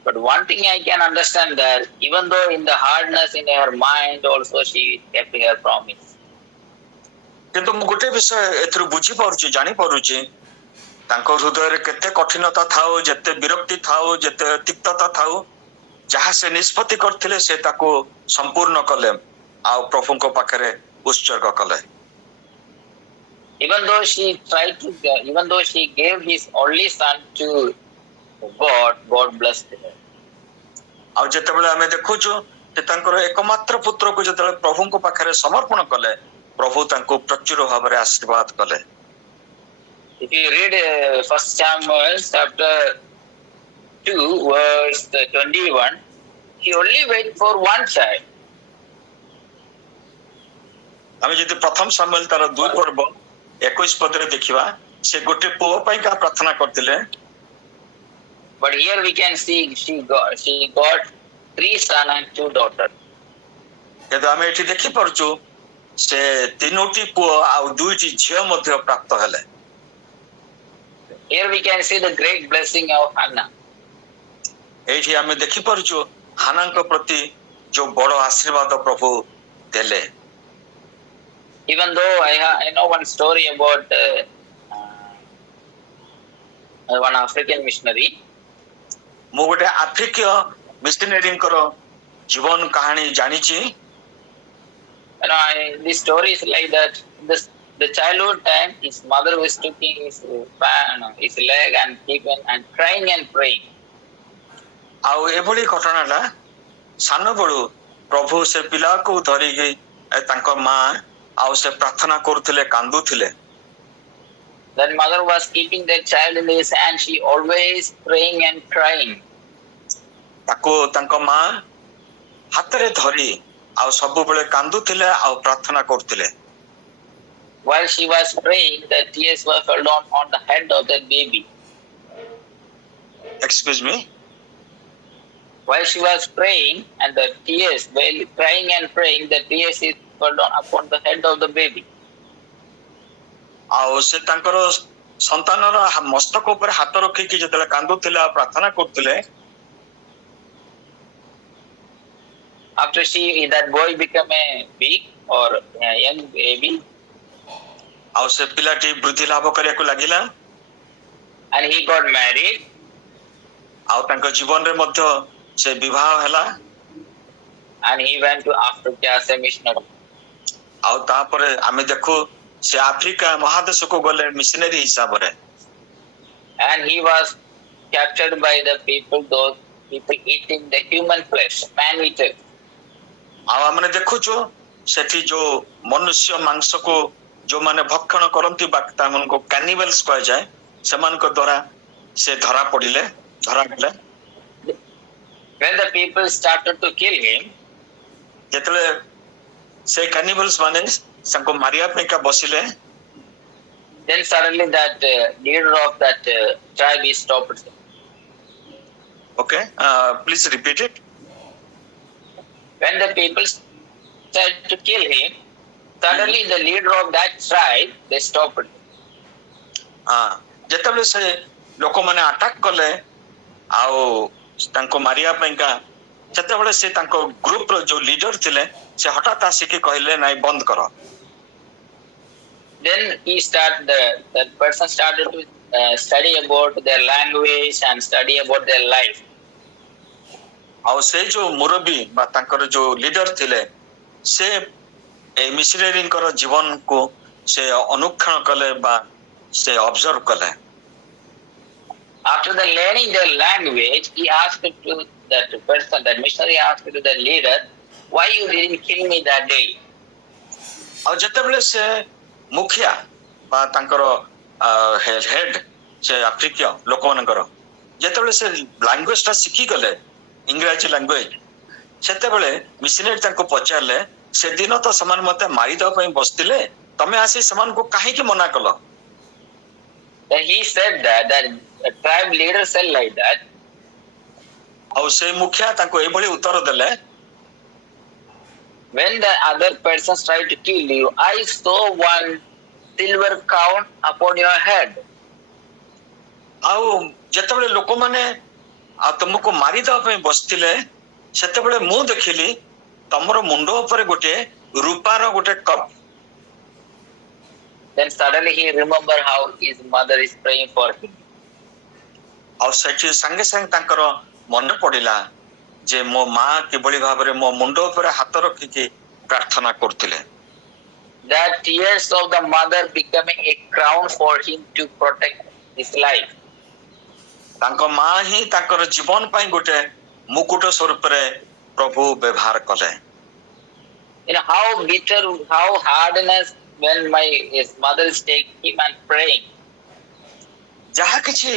But one thing I can understand, that even though in the hardness in her mind also she kept her promise. କିନ୍ତୁ ମୁଁ ଗୋଟେ ବିଷୟ ଏଥିରୁ ବୁଝିପାରୁଛି, ଜାଣିପାରୁଛି, ତାଙ୍କ ହୃଦୟରେ କେତେ କଠିନତା ଥାଉ, ଯେତେ ବିରକ୍ତି ଥାଉ, ଯେତେ ତିକ୍ତତା ଥାଉ, ଯାହା ସେ ନିଷ୍ପତ୍ତି କରିଥିଲେ ସେ ତାକୁ ସମ୍ପୂର୍ଣ୍ଣ କଲେ ଆଉ ପ୍ରଭୁଙ୍କ ପାଖରେ ଉତ୍ସର୍ଗ କଲେ। Even though she gave his only son to God, God blessed her. ଆଉ ଯେତେବେଳେ ଆମେ ଦେଖୁଛୁ ଯେ ତାଙ୍କର ଏକମାତ୍ର ପୁତ୍ରକୁ ଯେତେବେଳେ ପ୍ରଭୁଙ୍କ ପାଖରେ ସମର୍ପଣ କଲେ, ପ୍ରଭୁ ତାଙ୍କୁ ପ୍ରଚୁର ଭାବରେ ଆଶୀର୍ବାଦ କଲେ। If you read 1 Samuel chapter 2 verse 21, he only wait for one child. ଆମେ ଯଦି ପ୍ରଥମ ସାମୁଏଲ ତାର 2 ପର୍ବ 21 ପଦରେ ଦେଖିବା, ସେ ଗୋଟେ ପୁଅ ପାଇଁ କା ପ୍ରାର୍ଥନା କରିଥିଲେ। But here we can see she got 3 sons and 2 daughters. କିନ୍ତୁ ଆମେ ଏଠି ଦେଖିପାରୁଛୁ ସେ 3ଟି ପୁଅ ଆଉ 2ଟି ଝିଅ ମଧ୍ୟ ପ୍ରାପ୍ତ ହେଲେ। Here we can see the great blessing of Hannah. ଏଇଠି ଆମେ ଦେଖିପାରୁଛୁ ହାନାଙ୍କ ପ୍ରତି ଯୋଉ ବଡ ଆଶୀର୍ବାଦ ପ୍ରଭୁ ଦେଲେ। Even though I know one story about one African missionary. ମୁଁ ଗୋଟେ ଆଫ୍ରିକୀୟ ମିଶନାରୀଙ୍କର ଜୀବନ କାହାଣୀ ଜାଣିଛି। This story is like that. The childhood time, his mother was taking his leg and keeping and crying and praying. ଆଉ ଏଭଳି ଘଟଣାଟା ସାନ ବେଳୁ ପ୍ରଭୁ ସେ ପିଲାକୁ ଧରିକି ତାଙ୍କ ମା ଆଉ ସେ ପ୍ରାର୍ଥନା କରୁଥିଲେ, କାନ୍ଦୁଥିଲେ। That mother was keeping that child in his hand. She always praying and crying. ତାକୁ ତାଙ୍କ ମା ହାତରେ ଧରି ଆଉ ସବୁବେଳେ କାନ୍ଦୁଥିଲେ ଆଉ ପ୍ରାର୍ଥନା କରୁଥିଲେ। While she was praying, the tears were fell down on the head of that baby. Excuse me? While she was praying, and the tears, while crying and praying, the tears fell down upon the head of the baby. ଆଉ ସେ ତାଙ୍କର ସନ୍ତାନର ମସ୍ତକ ଉପରେ ହାତ ରଖିକି ଯେତେବେଳେ କାନ୍ଦୁଥିଲେ ଆଉ ପ୍ରାର୍ଥନା କରୁଥିଲେ, after that boy became a big or a young baby, ଆଉ ସେ ପିଲାଟି ବୃଦ୍ଧି ଲାଭ କରିବାକୁ ଲାଗିଲା, and he got married, ଆଉ ତାଙ୍କ ଜୀବନରେ ମଧ୍ୟ ସେ ବିବାହ ହେଲା, and he went to Africa as a missionary. ଆଉ ତାପରେ ଆମେ ଦେଖୁ ସେ ଆଫ୍ରିକା ମହାଦେଶକୁ ଗଲେ ମିଶନାରୀ ହିସାବରେ, and he was captured by the people, those people eating the human flesh, man eaters. ଆଉ ଆମେ ଦେଖୁଛୁ ସେଠି ଯୋଉ ମନୁଷ୍ୟ ମାଂସକୁ ଯୋଉମାନେ ଭକ୍ଷଣ କରନ୍ତି ବା ତାମାନଙ୍କୁ କାନିବାଲ୍ସ କୁହାଯାଏ, ସେମାନଙ୍କ ଦ୍ୱାରା ସେ ଧରା ଗଲେ। When the people started to kill him, ଯେତେବେଳେ ସେ କାନିବାଲ୍ସ ମାନେ ତାଙ୍କୁ ମାରିବା ପାଇଁକା ବସିଲେ, then suddenly that leader of that tribe is stopped. Okay, please repeat it. When the people started to kill him, suddenly the leader of that tribe, they stopped. ଯେତେବେଳେ ସେ ଲୋକମାନେ ଆଟାକ୍ କଲେ ଆଉ ତାଙ୍କୁ ମାରିବା ପାଇଁକା, ସେତେବେଳେ ସେ ତାଙ୍କ ଗ୍ରୁପର ଯୋଉ ଲିଡର ଥିଲେ ସେ ହଠାତ୍ ଆସିକି କହିଲେ ନାଇଁ ବନ୍ଦ କର। Then that person started to study about their language and study about their life. ଆଉ ସେ ଯୋଉ ମୁରବୀ ବା ତାଙ୍କର ଯୋଉ ଲିଡର ଥିଲେ ସେ ଏ ମିଶନାରୀଙ୍କର ଜୀବନକୁ ସେ ଅନୁକ୍ଷଣ କଲେ ବା ସେ ଅବଜର୍ଭ କଲେ। After the learning their language, he asked to that person, that missionary asked to the leader, why you didn't kill me that day? ଆଉ ଯେତେବେଳେ ସେ ମୁଖିଆ ବା ତାଙ୍କର ହେଡ ସେ ଆଫ୍ରିକୀୟ ଲୋକମାନଙ୍କର ଯେତେବେଳେ ସେ ଲାଙ୍ଗୁଏଜଟା ଶିଖିଗଲେ, ଇଂରାଜୀ ଲାଙ୍ଗୁଏଜ, ସେତେବେଳେ ମିଶନାରୀ ତାଙ୍କୁ ପଚାରିଲେ ସେଦିନ ତ ସେମାନେ ମତେ ମାରିଦେବା ପାଇଁ ବସିଥିଲେ, ତମେ ଆସି ସେମାନଙ୍କୁ କାହିଁକି ମନା କଲ? Then he said that the tribe leader said like that. ଆଉ ସେ ମୁଖିଆ ତାଙ୍କୁ ଏଇଭଳି ଉତ୍ତର ଦେଲେ, when the other persons tried to kill you, I saw one silver crown upon your head. ଆଉ ଯେତେବେଳେ ଲୋକମାନେ ତୁମକୁ ମାରିଦେବା ପାଇଁ ବସିଥିଲେ ସେତେବେଳେ ମୁଁ ଦେଖିଲି ତମର ମୁଣ୍ଡ ଉପରେ ଗୋଟେ ରୂପାର ଗୋଟେ cup. Then suddenly he remembered how his mother is praying for him. ଆଉ ସେଠି ସାଙ୍ଗେ ସାଙ୍ଗେ ତାଙ୍କର ମନେ ପଡିଲା ଯେ ମୋ ମା କିଭଳି ଭାବରେ ମୋ ମୁଣ୍ଡ ଉପରେ ହାତ ରଖିକି ପ୍ରାର୍ଥନା କରୁଥିଲେ। That tears of the mother becoming a crown for him to protect his life. ତାଙ୍କ ମା ହିଁ ତାଙ୍କର ଜୀବନ ପାଇଁ ଗୋଟେ ମୁକୁଟ ସ୍ୱରୂପରେ ପ୍ରଭୁ ବ୍ୟବହାର କଲେ। How bitter, how hardness when his mother is taking him and praying. ଯାହା କିଛି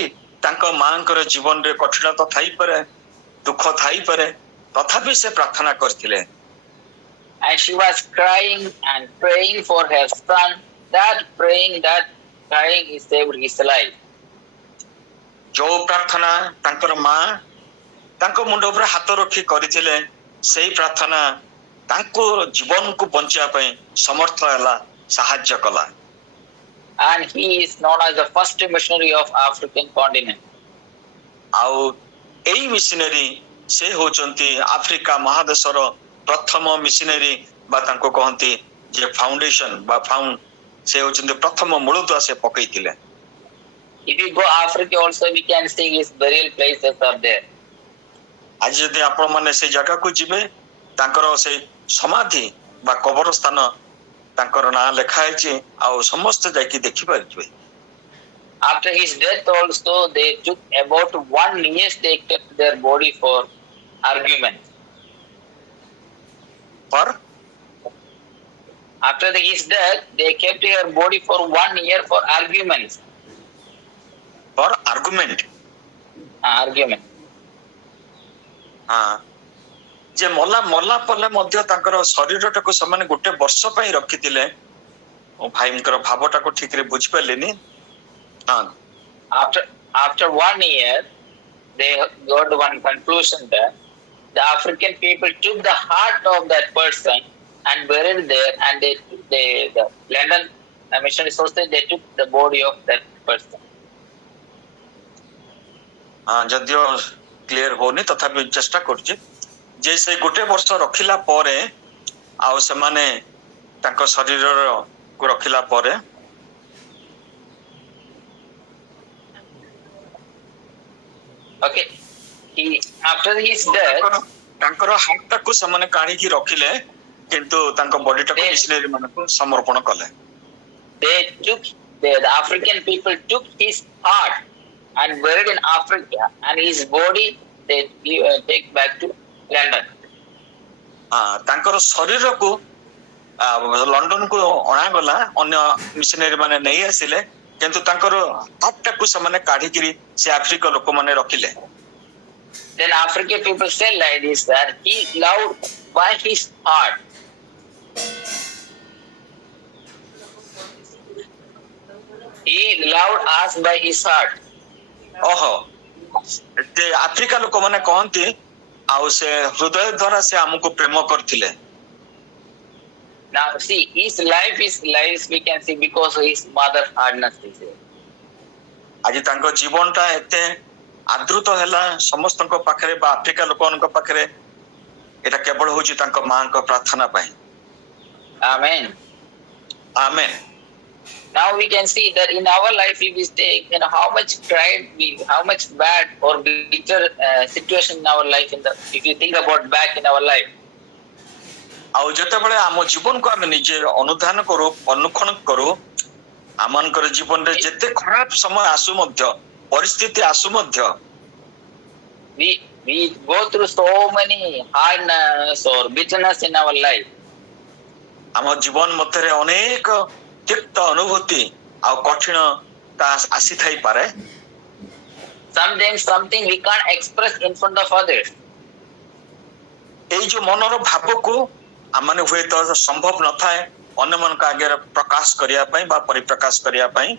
ତାଙ୍କ ମାଙ୍କର ଜୀବନରେ କଠିନତା ଥାଇପାରେ, ଦୁଃଖ ଥାଇପାରେ, ତଥାପି ସେ ପ୍ରାର୍ଥନା କରିଥିଲେ। And she was crying and praying for her son. That praying, that crying, he saved his life. ଯୋଉ ପ୍ରାର୍ଥନା ତାଙ୍କର ମା ତାଙ୍କ ମୁଣ୍ଡ ଉପରେ ହାତ ରଖି କରିଥିଲେ, ସେଇ ପ୍ରାର୍ଥନା ତାଙ୍କ ଜୀବନକୁ ବଞ୍ଚିବା ପାଇଁ ସମର୍ଥ ହେଲା, ସାହାଯ୍ୟ କଲା। And he is known as the first missionary of African continent. ଆଉ ଏଇ ମିଶନାରୀ ସେ ହଉଛନ୍ତି ଆଫ୍ରିକା ମହାଦେଶର ପ୍ରଥମ ମିଶନାରୀ ବା ତାଙ୍କୁ କହନ୍ତି ଯେ ଫାଉଣ୍ଡେସନ ବା ସେ ହଉଛନ୍ତି ପ୍ରଥମ ମୂଳଦୁଆ ସେ ପକେଇଥିଲେ। If you go Africa also, we can see his burial places are there. ଆଜି ଯଦି ଆପଣ ମାନେ ସେ ଜାଗାକୁ ଯିବେ, ତାଙ୍କର ସେ ସମାଧି ବା କବର ସ୍ଥାନ ତାଙ୍କର ନାଁ ଲେଖା ହେଇଛି, ଆଉ ସମସ୍ତେ ଯାଇକି ଦେଖିପାରିବେ। After his death also, they took about 1 year, they kept their body for argument. पर After his death, they kept her body for 1 year for arguments. Argument Argument. ହଁ, ଯେ ମଲା ପରେ ମଧ୍ୟ ତାଙ୍କର ଶରୀରଟାକୁ ସେମାନେ ଗୋଟେ ବର୍ଷ ପାଇଁ ରଖିଥିଲେ। ମୋ ଭାଇଙ୍କର ଭାବଟାକୁ ଠିକରେ ବୁଝିପାରିଲିନି। ହଁ, After 1 year, they got one conclusion that the African people took the heart of that person and buried there, and the London Missionary Society, they took the body of that person. ଯଦିଓ clear ହଉନି ତଥାପି ଚେଷ୍ଟା କରୁଛି ଯେ ସେ ଗୋଟେ ବର୍ଷ ରଖିଲା ପରେ ଆଉ ସେମାନେ ତାଙ୍କ ଶରୀରକୁ ରଖିଲା ପରେ Okay, after his death, ତାଙ୍କର ହାର୍ଟଟାକୁ ସେମାନେ କାଢିକି ରଖିଲେ, କିନ୍ତୁ ତାଙ୍କ ବଡିଟାକୁ ମିଶନାରୀ ମାନଙ୍କୁ ସମର୍ପଣ କଲେ। they took the African people took his heart and buried in Africa, and his body they take back to London. ତାଙ୍କର ଶରୀରକୁ ଲଣ୍ଡନକୁ ଅଣାଗଲା, ଅନ୍ୟ ମିଶନାରୀ ମାନେ ନେଇ ଆସିଲେ, କିନ୍ତୁ ତାଙ୍କର ହାର୍ଟଟାକୁ ସେମାନେ କାଢିକିରି ସେ ଆଫ୍ରିକା ଲୋକମାନେ ରଖିଲେ। Then African people say like this, that he loved by his heart. He loved us by his heart. ଓହୋ, ସେ ଆଫ୍ରିକା ଲୋକମାନେ କହନ୍ତି ଆଉ ସେ ହୃଦୟ ଦ୍ୱାରା ସେ ଆମକୁ ପ୍ରେମ କରିଥିଲେ। Now see, his life is life we can see because of his mother hardness. ଆଜି ତାଙ୍କ ଜୀବନଟା ଏତେ ଆଦୃତ ହେଲା ସମସ୍ତଙ୍କ ପାଖରେ ବା ଆଫ୍ରିକା ଲୋକମାନଙ୍କ ପାଖରେ, ଏଟା କେବଳ ହଉଛି ତାଙ୍କ ମାଙ୍କ ପ୍ରାର୍ଥନା ପାଇଁ। Amen. Amen. Now we can see that in our life, if we take, how much pride, how much bad or bitter situation in our life. If you think about back in our life. ଆଉ ଯେତେବେଳେ ଆମ ଜୀବନକୁ ଆମେ ନିଜେ ଅନୁଧ୍ୟାନ କରୁ, ଅନୁକ୍ଷଣ କରୁ, ଆମମାନଙ୍କର ଜୀବନରେ ଯେତେ ଖରାପ ସମୟ ଆସୁ ମଧ୍ୟ, ପରିସ୍ଥିତି ଆସୁ ମଧ୍ୟ, we go through so many hardness or bitterness in our life. ଆମ ଜୀବନ ମଧ୍ୟରେ ଅନେକ ତିକ୍ତ ଅନୁଭୂତି ଆଉ କଠିନତା ଆସିଥାଇପାରେ। Sometimes something we can't express in front of others. ଏଇ ଯୋଉ ମନର ଭାବକୁ ଆମମାନେ ହୁଏତ ସମ୍ଭବ ନଥାଏ ଅନ୍ୟମାନଙ୍କ ଆଗରେ ପ୍ରକାଶ କରିବା ପାଇଁ ବା ପରିପ୍ରକାଶ କରିବା ପାଇଁ।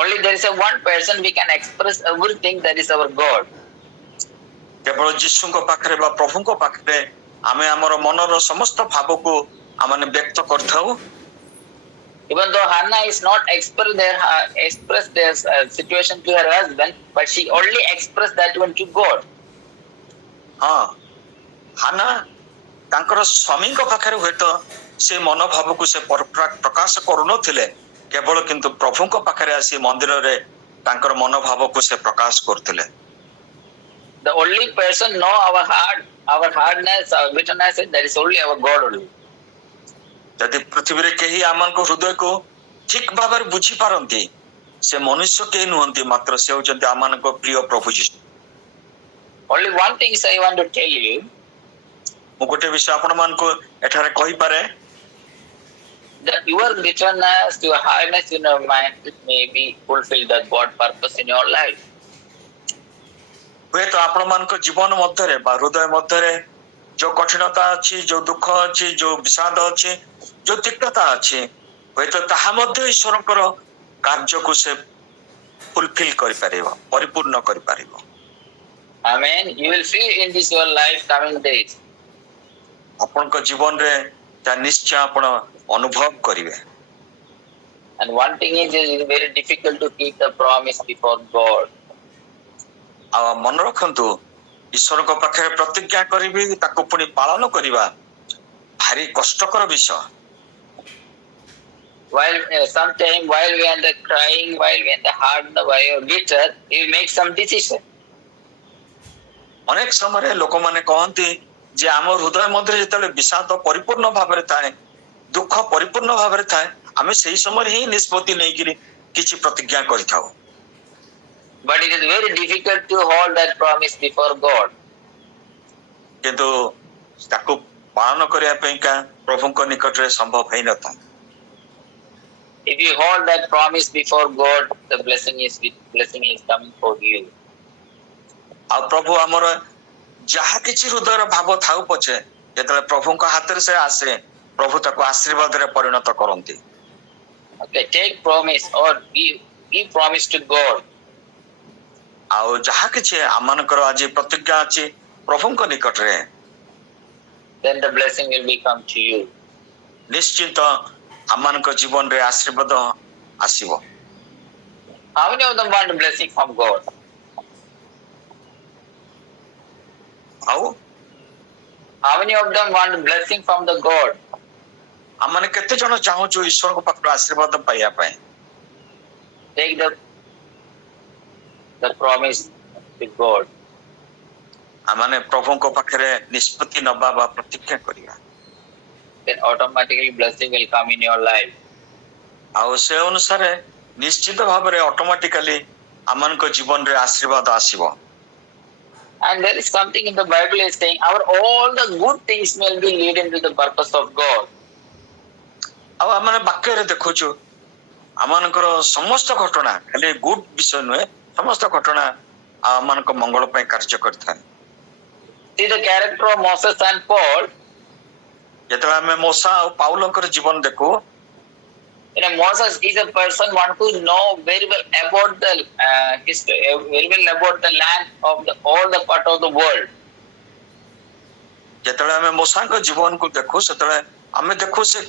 Only there is a one person we can express everything, that is our God. କେବଳ ଯୀଶୁଙ୍କ ପାଖରେ ବା ପ୍ରଭୁଙ୍କ ପାଖରେ ଆମେ ଆମର ମନର ସମସ୍ତ ଭାବକୁ ଆମମାନେ ବ୍ୟକ୍ତ କରିଥାଉ। Even though Hannah is not expressed their situation to her husband, but she only expressed that one to God. ହଁ, ହାନା ତାଙ୍କର ସ୍ୱାମୀଙ୍କ ପାଖରେ ହୁଏତ ସେ ମନୋଭାବକୁ ସେ ପ୍ରକାଶ କରୁନଥିଲେ, କେବଳ କିନ୍ତୁ ପ୍ରଭୁଙ୍କ ପାଖରେ ଆସି ମନ୍ଦିରରେ ତାଙ୍କର ମନୋଭାବକୁ ସେ ପ୍ରକାଶ କରୁଥିଲେ। The only person know our heart, our hardness, our bitterness, that is only our God only. ଯଦି ପୃଥିବୀରେ କେହି ଆମଙ୍କ ହୃଦୟକୁ ଠିକ ଭାବରେ ବୁଝିପାରନ୍ତି, ସେ ମନୁଷ୍ୟ କେହି ନୁହନ୍ତି, ମାତ୍ର ସେ ହେଉଛନ୍ତି ଆମମାନଙ୍କ ପ୍ରିୟ ପ୍ରଭୁ ଯୀଶୁ। Only one thing I want to tell you. ମୁଁ ଗୋଟେ ବିଷୟ ଆପଣମାନଙ୍କୁ ଏଠାରେ କହିପାରେ, that your bitterness, your hardness in your mind, it may be fulfill the God purpose in your life. ହୁଏତ ଆପଣମାନଙ୍କ ଜୀବନ ମଧ୍ୟରେ ବା ହୃଦୟ ମଧ୍ୟରେ ଯୋଉ କଠିନତା ଅଛି, ଯୋଉ ଦୁଃଖ ଅଛି, ଯୋଉ ବିଷାଦ ଅଛି, ଯୋଉ ତିକ୍ତତା ଅଛି, ହୁଏତ ତାହା ମଧ୍ୟ ଈଶ୍ୱରଙ୍କର କାର୍ଯ୍ୟକୁ ସେ ଫୁଲଫିଲ କରିପାରିବ, ପରିପୂର୍ଣ୍ଣ କରିପାରିବ। Amen. You will see in this your life coming days. ଆପଣଙ୍କ ଜୀବନରେ ତା ନିଶ୍ଚୟ ଆପଣ ଅନୁଭବ କରିବେ। And one thing is, it is very difficult to keep the promise before God. ଆଉ ମନେ ରଖନ୍ତୁ, ଈଶ୍ୱରଙ୍କ ପାଖରେ ପ୍ରତିଜ୍ଞା କରିବି ତାକୁ ପୁଣି ପାଳନ କରିବା ଭାରି କଷ୍ଟକର ବିଷୟ। While sometime while we are crying, while we are the heart, while we are bitter, we make some decision. ଅନେକ ସମୟରେ ଲୋକମାନେ କହନ୍ତି ଯେ ଆମ ହୃଦୟ ମଧ୍ୟରେ ଯେତେବେଳେ ବିଷାଦ ପରିପୂର୍ଣ୍ଣ ଭାବରେ ଥାଏ, ଦୁଃଖ ପରିପୂର୍ଣ୍ଣ ଭାବରେ ଥାଏ, ଆମେ ସେଇ ସମୟରେ ହିଁ ନିଷ୍ପତ୍ତି ନେଇକିରି କିଛି ପ୍ରତିଜ୍ଞା କରିଥାଉ। But it is very difficult to hold that promise before God. କିନ୍ତୁ ତାକୁ ପାଳନ କରିବା ପାଇଁକା ପ୍ରଭୁଙ୍କ ନିକଟରେ ସମ୍ଭବ ହେଇନଥାଏ। If you hold that promise before God, the blessing is coming for you. ଆଉ ପ୍ରଭୁ ଆମର ଯାହା କିଛି ହୃଦୟର ଭାବ ଥାଉ ପଛେ, ଯେତେବେଳେ ପ୍ରଭୁଙ୍କ ହାତରେ ସେ ଆସେ, ପ୍ରଭୁ ତାକୁ ଆଶୀର୍ବାଦରେ ପରିଣତ କରନ୍ତି। Okay, take promise or give promise to God. ଆଉ ଯାହା କିଛି ଆମମାନଙ୍କର ଆଜି ପ୍ରତିଜ୍ଞା ଅଛି ପ୍ରଭୁଙ୍କ ନିକଟରେ, Then the blessing will be come to you. ନିଶ୍ଚିତ ଆମମାନଙ୍କ ଜୀବନରେ ଆଶୀର୍ବାଦ ଆସିବ। How many of them want a blessing from God? ଆଉ How many of them want a blessing from the God? ଆମମାନେ କେତେ ଜଣ ଚାହୁଁଛୁ ଈଶ୍ୱରଙ୍କ ପାଖରୁ ଆଶୀର୍ବାଦ ପାଇବା ପାଇଁ? Take the promise to God. ଆମମାନେ ପ୍ରଭୁଙ୍କ ପାଖରେ ନିଷ୍ପତ୍ତି ନବା ବା ପ୍ରତିଜ୍ଞା କରିବା, Then automatically blessing will come in your life. ଆଉ ସେ ଅନୁସାରେ ନିଶ୍ଚିତ ଭାବରେ ଅଟୋମେଟିକାଲି ଆମମାନଙ୍କ ଜୀବନରେ ଆଶୀର୍ବାଦ ଆସିବ। And there is something in the Bible is saying, our all the good things will be leading to the purpose of God. ଆଉ ଆମମାନେ ବାକ୍ୟରେ ଦେଖୁଛୁ ଆମମାନଙ୍କର ସମସ୍ତ ଘଟଣା ଖାଲି ଗୁଡ୍ ବିଷୟ ନୁହେଁ, ସମସ୍ତ ଘଟଣା ଆମମାନଙ୍କ ମଙ୍ଗଳ ପାଇଁ କାର୍ଯ୍ୟ କରିଥାଏ। See the character of Moses and Paul. ଯେତେବେଳେ ଆମେ ମୋଶା ଆଉ ପାଉଲଙ୍କର ଜୀବନ ଦେଖୁ, Moses is a person one who know very well about the history, very well about the land of all the part of the world. ଯେତେବେଳେ ଆମେ ମୋଶାଙ୍କ ଜୀବନକୁ ଦେଖୁ, ସେତେବେଳେ ଆମେ ଦେଖୁ ସେ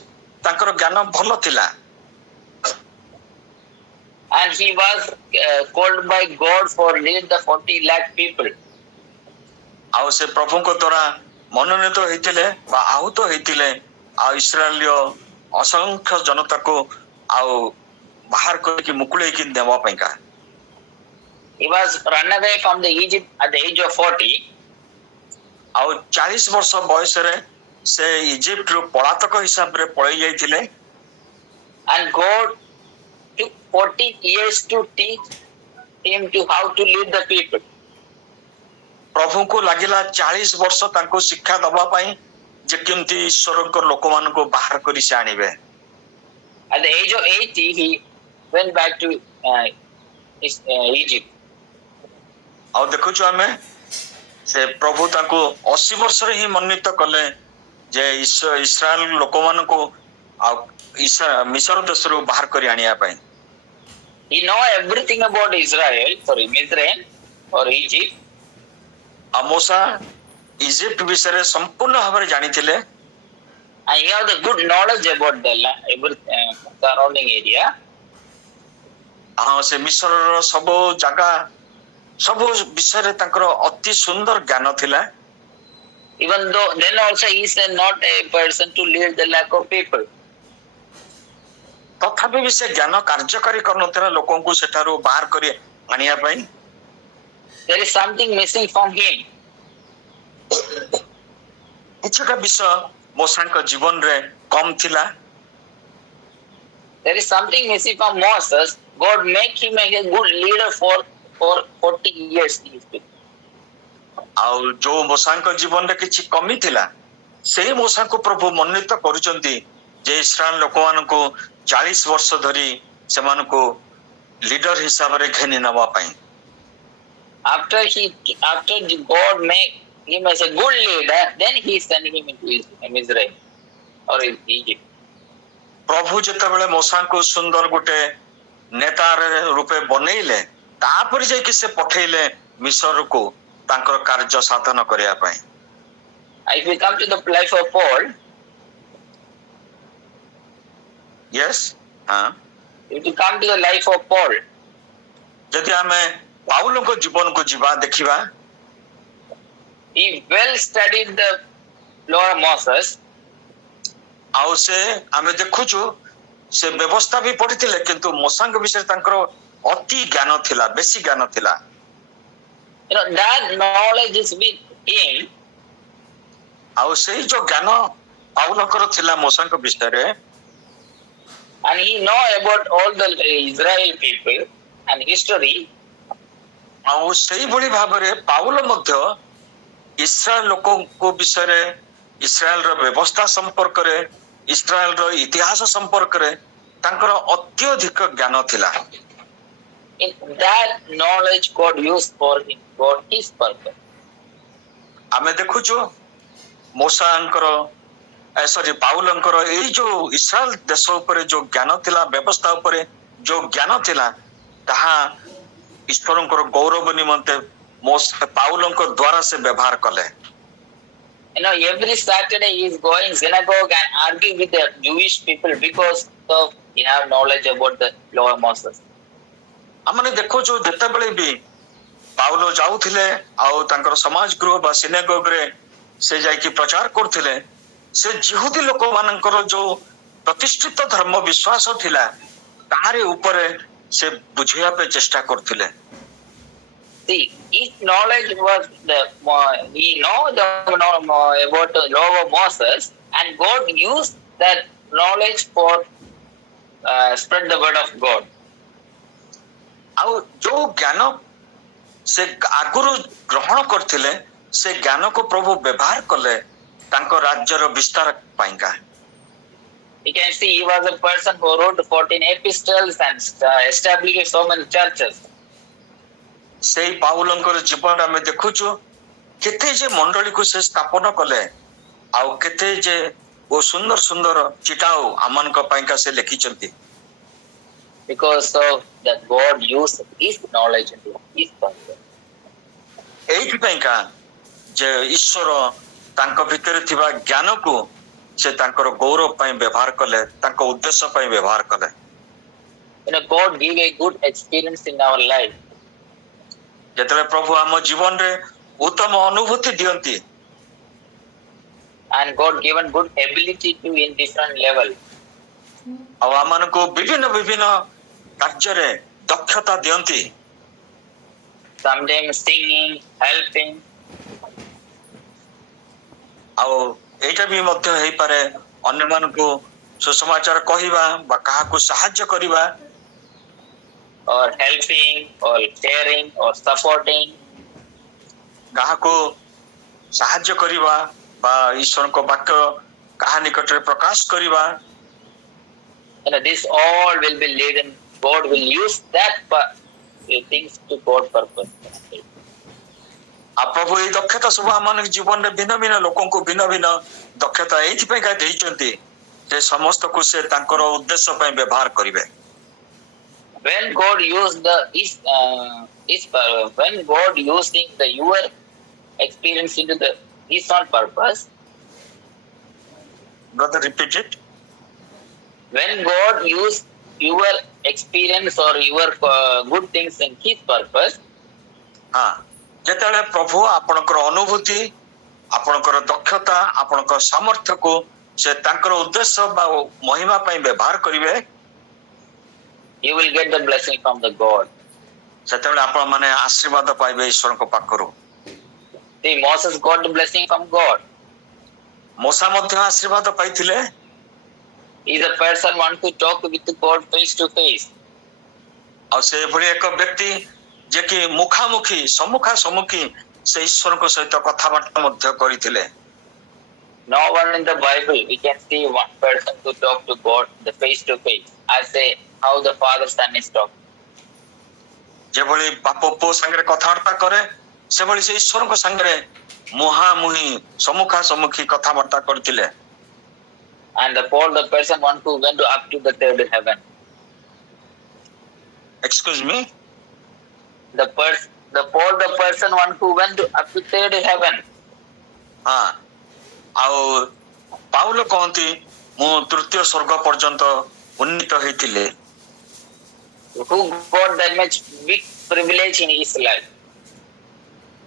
ତାଙ୍କର ଜ୍ଞାନ ଭଲ ଥିଲା। And he was called by God for lead the 40 lakh people. ଆଉ ସେ ପ୍ରଭୁଙ୍କ ଦ୍ୱାରା ମନୋନୀତ ହେଇଥିଲେ ବା ଆହୁତ ହେଇଥିଲେ, ଆଉ ଇସ୍ରାଏଲୀୟ ଅସଂଖ୍ୟ ଜନତାକୁ ଆଉ ବାହାର କରିକି ମୁକୁଳେଇକି ଦେବା ପାଇଁକା। He was run away from the Egypt at the age of 40. ଆଉ 40 ବର୍ଷ ବୟସରେ ସେ ଇଜିପ୍ଟରୁ ପଳାତକ ହିସାବରେ ପଳେଇ ଯାଇଥିଲେ। And God took 40 years to teach him to how to lead the people. ପ୍ରଭୁଙ୍କୁ ଲାଗିଲା 40 ବର୍ଷ ତାଙ୍କୁ ଶିକ୍ଷା ଦବା ପାଇଁ ଯେ କେମିତି ଈଶ୍ୱରଙ୍କ ଲୋକମାନଙ୍କୁ ବାହାର କରି ସେ ଆଣିବେ। At the age of 80, he went back to Egypt. ଆଉ ଦେଖୁଛୁ ଆମେ ସେ ପ୍ରଭୁ ତାଙ୍କୁ 80 ବର୍ଷରେ ହିଁ ମନୋନୀତ କଲେ ଯେ ଇସ୍ରାଏଲ ଲୋକମାନଙ୍କୁ ଆଉ ମିଶର ଦେଶରୁ ବାହାର କରି ଆଣିବା ପାଇଁ। He know everything about Mizraim or Egypt. ଆଉ ମୋଶା ଇଜିପ୍ଟ ବିଷୟରେ ସମ୍ପୂର୍ଣ୍ଣ ଭାବରେ ଜାଣିଥିଲେ। And he have the good knowledge about the surrounding area. ହଁ, ସେ ମିଶରର ସବୁ ଜାଗା ସବୁ ବିଷୟରେ ତାଙ୍କର ଅତି ସୁନ୍ଦର ଜ୍ଞାନ ଥିଲା। Even though then also he is not a person to lead the lack of people. ତଥାପି ବି ସେ ଜ୍ଞାନ କାର୍ଯ୍ୟକାରୀ କରୁନଥିଲା ଲୋକଙ୍କୁ ସେଠାରୁ ବାହାର କରି ଆଣିବା ପାଇଁ। There is something missing from him. କିଛିଟା ବିଷୟ ମୋଶାଙ୍କ ଜୀବନରେ କମ ଥିଲା। There is something missing from Moses. God make him a good leader for 40 years. ଆଉ ଯୋଉ ମୋଶାଙ୍କ ଜୀବନରେ କିଛି କମି ଥିଲା, ସେଇ ମୋଶାଙ୍କୁ ପ୍ରଭୁ ମନୋନୀତ କରୁଛନ୍ତି ଯେ ଇସ୍ରାଏଲ ଲୋକମାନଙ୍କୁ 40 ବର୍ଷ ଧରି ସେମାନଙ୍କୁ ଲିଡର ହିସାବରେ ଘେନି ନେବା ପାଇଁ। After God make him as a good leader, then he sent him into Israel or Egypt. ପ୍ରଭୁ ଯେତେବେଳେ ମୋଶାଙ୍କୁ ସୁନ୍ଦର ଗୋଟେ ନେତା ରୂପେ ବନେଇଲେ, ତାପରେ ଯାଇକି ସେ ପଠେଇଲେ ମିଶରକୁ ତାଙ୍କର କାର୍ଯ୍ୟ ସାଧନ କରିବା ପାଇଁ। If we come to the life of Paul, yes, हाँ, if we come to the life of Paul, ଯଦି ଆମେ ପାଉଲଙ୍କ ଜୀବନକୁ ଯିବା ଦେଖିବା, he well studied the law of Moses, ଆଉ ସେ ଆମେ ଦେଖୁଛୁ ସେ ବ୍ୟବସ୍ଥା ବି ପଢିଥିଲେ, କିନ୍ତୁ ମୋସାଙ୍କ ବିଷୟରେ ତାଙ୍କର ଅତି ଜ୍ଞାନ ଥିଲା, ବେଶୀ ଜ୍ଞାନ ଥିଲା। that knowledge is with him, ଆଉ ସେଇ ଯୋଉ ଜ୍ଞାନ ପାଉଲଙ୍କର ଥିଲା ମୋସାଙ୍କ ବିଷୟରେ, and he know about all the Israel people and history, ଆଉ ସେଇଭଳି ଭାବରେ ପାଉଲ ମଧ୍ୟ ଇସ୍ରାଏଲ ଲୋକଙ୍କ ବିଷୟରେ, ଇସ୍ରାଏଲର ବ୍ୟବସ୍ଥା ସମ୍ପର୍କରେ, ଇସ୍ରାଏଲର ଇତିହାସ ସମ୍ପର୍କରେ ତାଙ୍କର ଅତ୍ୟଧିକ ଜ୍ଞାନ ଥିଲା। in that knowledge God used for him, for his purpose. ଆମେ ଦେଖୁଛୁ ମୋସାଙ୍କର ପାଉଲଙ୍କର ଏଇ ଯୋଉ ଇସ୍ରାଏଲ ଦେଶ ଉପରେ ଯୋଉ ଜ୍ଞାନ ଥିଲା, ବ୍ୟବସ୍ଥା ଉପରେ ଯୋଉ ଜ୍ଞାନ ଥିଲା, ତାହା ଈଶ୍ୱରଙ୍କର ଗୌରବ ନିମନ୍ତେ ପାଉଲଙ୍କ ଦ୍ୱାରା ସେ ବ୍ୟବହାର କଲେ। Every Saturday he is going synagogue and arguing with the Jewish people because of he have knowledge about the law of Moses. ଆମେ ଦେଖୁଛୁ ଯେତେବେଳେ ବି ପାଉଲ ଯାଉଥିଲେ ଆଉ ତାଙ୍କର ସମାଜ ଗୃହ ବା ସିନାଗୋଗରେ ସେ ଯାଇକି ପ୍ରଚାର କରୁଥିଲେ, ସେ ଜିହୁଦୀ ଲୋକମାନଙ୍କର ଯୋଉ ପ୍ରତିଷ୍ଠିତ ଧର୍ମ ବିଶ୍ୱାସ ଥିଲା ତାହାରି ଉପରେ ସେ ବୁଝେଇବା ପାଇଁ ଚେଷ୍ଟା କରୁଥିଲେ। See, his knowledge was he know about the law of Moses, and God used that knowledge for spread the word of God. ଆଉ ଯୋଉ ଜ୍ଞାନ ସେ ଆଗରୁ ଗ୍ରହଣ କରିଥିଲେ, ସେ ଜ୍ଞାନକୁ ପ୍ରଭୁ ବ୍ୟବହାର କଲେ ତାଙ୍କ ରାଜ୍ୟର ବିସ୍ତାର ପାଇଁକା। You can see he was a person who wrote 14 epistles and established so many churches. ସେଇ ପାଉଲଙ୍କର ଜୀବନରେ ଆମେ ଦେଖୁଛୁ କେତେ ଯେ ମଣ୍ଡଳୀକୁ ସେ ସ୍ଥାପନ କଲେ, ଆଉ କେତେ ଯେ ଓ ସୁନ୍ଦର ସୁନ୍ଦର ଚିଟାଉ ଆମମାନଙ୍କ ପାଇଁକା ସେ ଲେଖିଛନ୍ତି। Because of that God used his knowledge into his purpose. ଏଇଥିପାଇଁକା ଯେ ଈଶ୍ୱର ତାଙ୍କ ଭିତରେ ଥିବା ଜ୍ଞାନକୁ ସେ ତାଙ୍କର ଗୌରବ ପାଇଁ ବ୍ୟବହାର କଲେ, ତାଙ୍କ ଉଦ୍ଦେଶ୍ୟ ପାଇଁ ବ୍ୟବହାର କଲେ। God give a good experience in our life. ଯେତେବେଳେ ପ୍ରଭୁ ଆମ ଜୀବନରେ ଉତ୍ତମ ଅନୁଭୂତି ଦିଅନ୍ତି, and God given good ability to in different level. ଆଉ ଆମମାନଙ୍କୁ ବିଭିନ୍ନ ବିଭିନ୍ନ କାର୍ଯ୍ୟରେ ଦକ୍ଷତା ଦିଅନ୍ତି। Sometimes singing, helping. ଆଉ ଏଇଟା ବି ମଧ୍ୟ ହେଇପାରେ ଅନ୍ୟମାନଙ୍କୁ ସୁସମାଚାର କହିବା ବା କାହାକୁ ସାହାଯ୍ୟ କରିବା, or helping, or sharing, or supporting. କାହାକୁ ସାହାଯ୍ୟ କରିବା ବା ଈଶ୍ୱରଙ୍କ ବାକ୍ୟ କାହା ନିକଟରେ ପ୍ରକାଶ କରିବା। This all will be led and God will use that things to God purpose. ଆଉ ପ୍ରଭୁ ଏଇ ଦକ୍ଷତା ସବୁ ଆମ ଜୀବନରେ ଭିନ୍ନ ଭିନ୍ନ ଲୋକଙ୍କୁ ଭିନ୍ନ ଭିନ୍ନ ଦକ୍ଷତା ଏଇଥିପାଇଁକା ଦେଇଛନ୍ତି ଯେ ସମସ୍ତଙ୍କୁ ସେ ତାଙ୍କର ଉଦ୍ଦେଶ୍ୟ ପାଇଁ ବ୍ୟବହାର କରିବେ। When God used when God using your experience into his own purpose. Brother, repeat it. When God used your experience or your good things in his purpose. ଯେତେବେଳେ ପ୍ରଭୁ ଆପଣଙ୍କର ଅନୁଭୂତି, ଆପଣଙ୍କର ଦକ୍ଷତା, ଆପଣଙ୍କର ସାମର୍ଥ୍ୟକୁ ସେ ତାଙ୍କର ଉଦ୍ଦେଶ୍ୟ ବା ମହିମା ପାଇଁ ବ୍ୟବହାର କରିବେ, you will get the blessing from the God. ସେତେବେଳେ ଆପଣ ମାନେ ଆଶୀର୍ବାଦ ପାଇବେ ଈଶ୍ୱରଙ୍କ ପାଖରୁ। See, Moses got the blessing from God. ମୋସା ମଧ୍ୟ ଆଶୀର୍ବାଦ ପାଇଥିଲେ। He is a person one to talk with God face to face. ଆଉ ସେଭଳି ଏକ ବ୍ୟକ୍ତି ଯେ କି ମୁଖାମୁଖି ସମ୍ମୁଖା ସମ୍ମୁଖୀ ସେ ଈଶ୍ୱରଙ୍କ ସହିତ କଥାବାର୍ତ୍ତା ମଧ୍ୟ କରିଥିଲେ। No one in the Bible we can see one person to talk to God the face to face. I say how the Father Son is talking. ଯେଭଳି ବାପ ପୁଅ ସାଙ୍ଗରେ କଥାବାର୍ତ୍ତା କରେ, ସେଭଳି ସେ ଈଶ୍ୱରଙ୍କ ସାଙ୍ଗରେ ମୁହାଁମୁହିଁ ସମ୍ମୁଖା ସମ୍ମୁଖୀ କଥାବାର୍ତ୍ତା କରିଥିଲେ। And Paul the person one who went up to the third heaven. Excuse me? Paul the person one who went up to third heaven. ଆଉ ପାଉଲ କହନ୍ତି ମୁଁ ତୃତୀୟ ସ୍ୱର୍ଗ ପର୍ଯ୍ୟନ୍ତ ଉନ୍ନୀତ ହେଇଥିଲେ। who got that much big privilege in his life.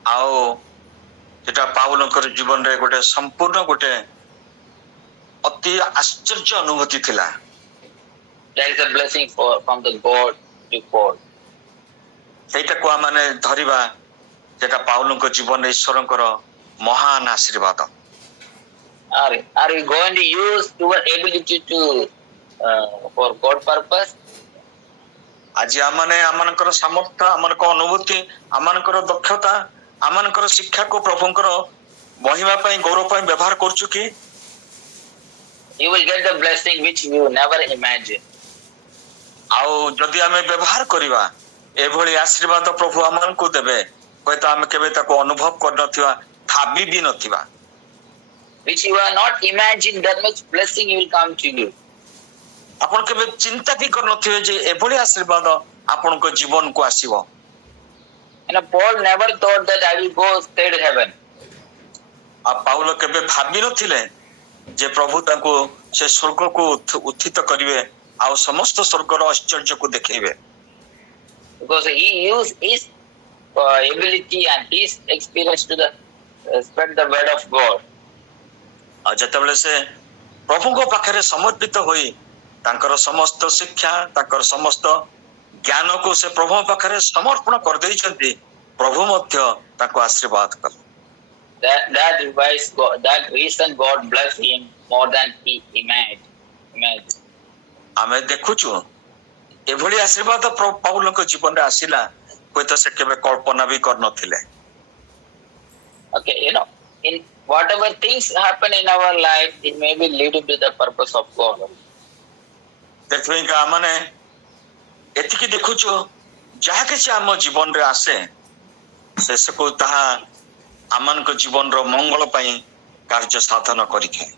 ଆଉ ସେଟା ପାଉଲଙ୍କର ଜୀବନରେ ଗୋଟେ ସମ୍ପୂର୍ଣ୍ଣ ଗୋଟେ ଅତି ଆଶ୍ଚର୍ଯ୍ୟ ଅନୁଭୂତି ଥିଲା। That is a blessing from the God to God. ସେଇଟାକୁ ଆମେ ଧରିବା, ସେଟା ପାଉଲଙ୍କ ଜୀବନରେ ଈଶ୍ୱରଙ୍କର ମହାନ ଆଶୀର୍ବାଦ। Are we going to use your ability to for God purpose? ଆଜି ଆମମାନଙ୍କର ସାମର୍ଥ୍ୟ, ଆମମାନଙ୍କ ଅନୁଭୂତି, ଆମମାନଙ୍କର ଦକ୍ଷତା, ଆମମାନଙ୍କର ଶିକ୍ଷାକୁ ପ୍ରଭୁଙ୍କର ମହିମା ପାଇଁ, ଗୌରବ ପାଇଁ ବ୍ୟବହାର କରୁଛୁ କି? You will get the blessing which you never imagined. ଆଉ ଯଦି ଆମେ ବ୍ୟବହାର କରିବା, ଏଭଳି ଆଶୀର୍ବାଦ ପ୍ରଭୁ ଆମମାନଙ୍କୁ ଦେବେ, ହୁଏତ ଆମେ କେବେ ତାକୁ ଅନୁଭବ କରିନଥିବା, ଭାବି ବି ନଥିବା। Which you are not imagined, that much blessing will come to you. ଆପଣ କେବେ ଚିନ୍ତା ବି କରିନଥିବେ ଯେ ଏଭଳି ଆଶୀର୍ବାଦ ଆପଣଙ୍କ ଜୀବନକୁ ଆସିବ। And Paul never thought that I will go straight to heaven. ଆଉ ପାଉଲ କେବେ ଭାବି ନଥିଲେ ଯେ ପ୍ରଭୁ ତାଙ୍କୁ ସେ ସ୍ୱର୍ଗକୁ ଉତ୍ଥିତ କରିବେ, ଆଉ ସମସ୍ତ ସ୍ୱର୍ଗର ଐଶ୍ୱର୍ଯ୍ୟକୁ ଦେଖେଇବେ। Because he used his ability and his experience to spread the word of God. ଆଉ ଯେତେବେଳେ ସେ ପ୍ରଭୁଙ୍କ ପାଖରେ ସମର୍ପିତ ହୋଇ ତାଙ୍କର ସମସ୍ତ ଶିକ୍ଷା, ତାଙ୍କର ସମସ୍ତ ଜ୍ଞାନକୁ ସେ ପ୍ରଭୁଙ୍କ ପାଖରେ ସମର୍ପଣ କରିଦେଇଛନ୍ତି, ପ୍ରଭୁ ମଧ୍ୟ ତାଙ୍କୁ ଆଶୀର୍ବାଦ କଲେ। That reason God blessed him more than he imagined. ଆମେ ଦେଖୁଛୁ ଏଭଳି ଆଶୀର୍ବାଦ ପାଉଲଙ୍କ ଜୀବନରେ ଆସିଲା, ହୁଏତ ସେ କେବେ କଳ୍ପନା ବି କରିନଥିଲେ। Okay, in whatever things happen in our life, it may be leading to the purpose of God. ସେଥିପାଇଁ ଆମେ ଏତିକି ଦେଖୁଛୁ, ଯାହା କିଛି ଆମ ଜୀବନରେ ଆସେ ଶେଷକୁ ତାହା ଆମମାନଙ୍କ ଜୀବନର ମଙ୍ଗଳ ପାଇଁ କାର୍ଯ୍ୟ ସାଧନ କରିଥାଏ।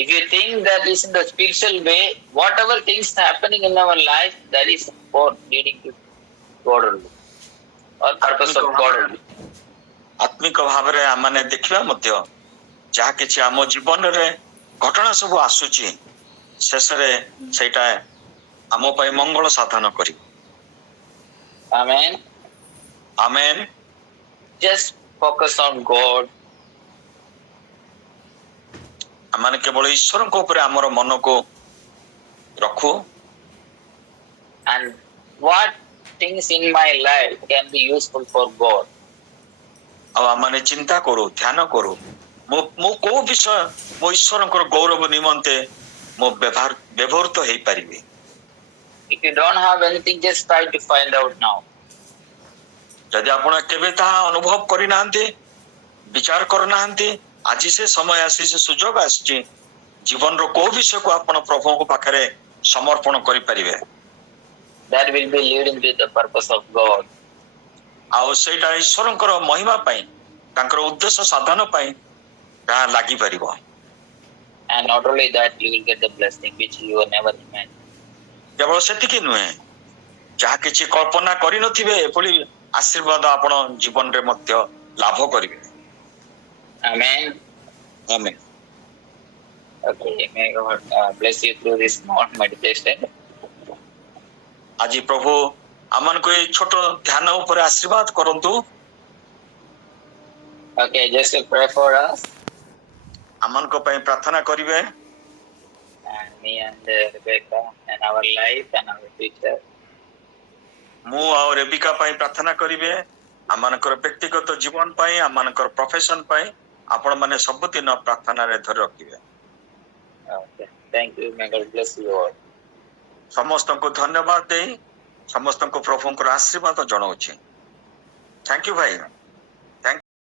If you think that is in the spiritual way, whatever things happening in our life, that is for leading to God only, or purpose of God only. ଆତ୍ମିକ ଭାବରେ ଆମେ ଦେଖିବା ମଧ୍ୟ ଯାହା କିଛି ଆମ ଜୀବନରେ ଘଟଣା ସବୁ ଆସୁଛି, ଶେଷରେ ସେଇଟା ଆମ ପାଇଁ ମଙ୍ଗଳ ସାଧନ କରିବ। Amen. Amen. Just focus on God. ଆମେ କେବଳ ଈଶ୍ୱରଙ୍କ ଉପରେ ଆମର ମନକୁ ରଖୁ। And what things in my life can be useful for God. ଆଉ ଆମେ ଚିନ୍ତା କରୁ, ଧ୍ୟାନ କରୁ, ମୁଁ କୋଉ ବିଷୟ ମୋ ଈଶ୍ୱରଙ୍କର ଗୌରବ ନିମନ୍ତେ ମୁଁ ବ୍ୟବହୃତ ହେଇପାରିବି। If you don't have anything, just try to find out now. ଯଦି ଆପଣ କେବେ ତାହା ଅନୁଭବ କରିନାହାନ୍ତି, ବିଚାର କରୁନାହାନ୍ତି, ଆଜି ସେ ସମୟ ଆସିଛି, ସୁଯୋଗ ଆସିଛି, ଜୀବନର କୋଉ ବିଷୟକୁ ଆପଣ ପ୍ରଭୁଙ୍କ ପାଖରେ ସମର୍ପଣ କରିପାରିବେ। That will be leading to the purpose of God. ଆଉ ସେଇଟା ଈଶ୍ୱରଙ୍କର ମହିମା ପାଇଁ, ତାଙ୍କର ଉଦ୍ଦେଶ୍ୟ ସାଧନ ପାଇଁ ତାହା ଲାଗିପାରିବ। And not only that, you will get the blessing which you never imagined. କେବଳ ସେତିକି ନୁହେଁ, ଯାହା କିଛି କଳ୍ପନା କରିନଥିବେ ଏଭଳି ଆଶୀର୍ବାଦ ଆପଣ ଜୀବନରେ ମଧ୍ୟ ଲାଭ କରିବେ। Amen. Amen. Okay, may God bless you through this small meditation. ଆଜି ପ୍ରଭୁ ଆମମାନଙ୍କୁ ଏଇ ଛୋଟ ଧ୍ୟାନ ଉପରେ ଆଶୀର୍ବାଦ କରନ୍ତୁ। Okay, just pray for us. ଆମମାନଙ୍କ ପାଇଁ ପ୍ରାର୍ଥନା କରିବେ। And me and Rebecca and our life and our future. ମୁଁ ଆଉ ରେବିକା ପାଇଁ ପ୍ରାର୍ଥନା କରିବେ, ଆମମାନଙ୍କର ବ୍ୟକ୍ତିଗତ ଜୀବନ ପାଇଁ, ଆମମାନଙ୍କର ପ୍ରଫେସନ ପାଇଁ ଆପଣମାନେ ସବୁଦିନ ପ୍ରାର୍ଥନାରେ ଧରି ରଖିବେ। Okay, thank you. May God bless you all. ସମସ୍ତଙ୍କୁ ଧନ୍ୟବାଦ ଦେଇ ସମସ୍ତଙ୍କୁ ପ୍ରଭୁଙ୍କର ଆଶୀର୍ବାଦ ଜଣାଉଛି। ଥ୍ୟାଙ୍କ ୟୁ ଭାଇ।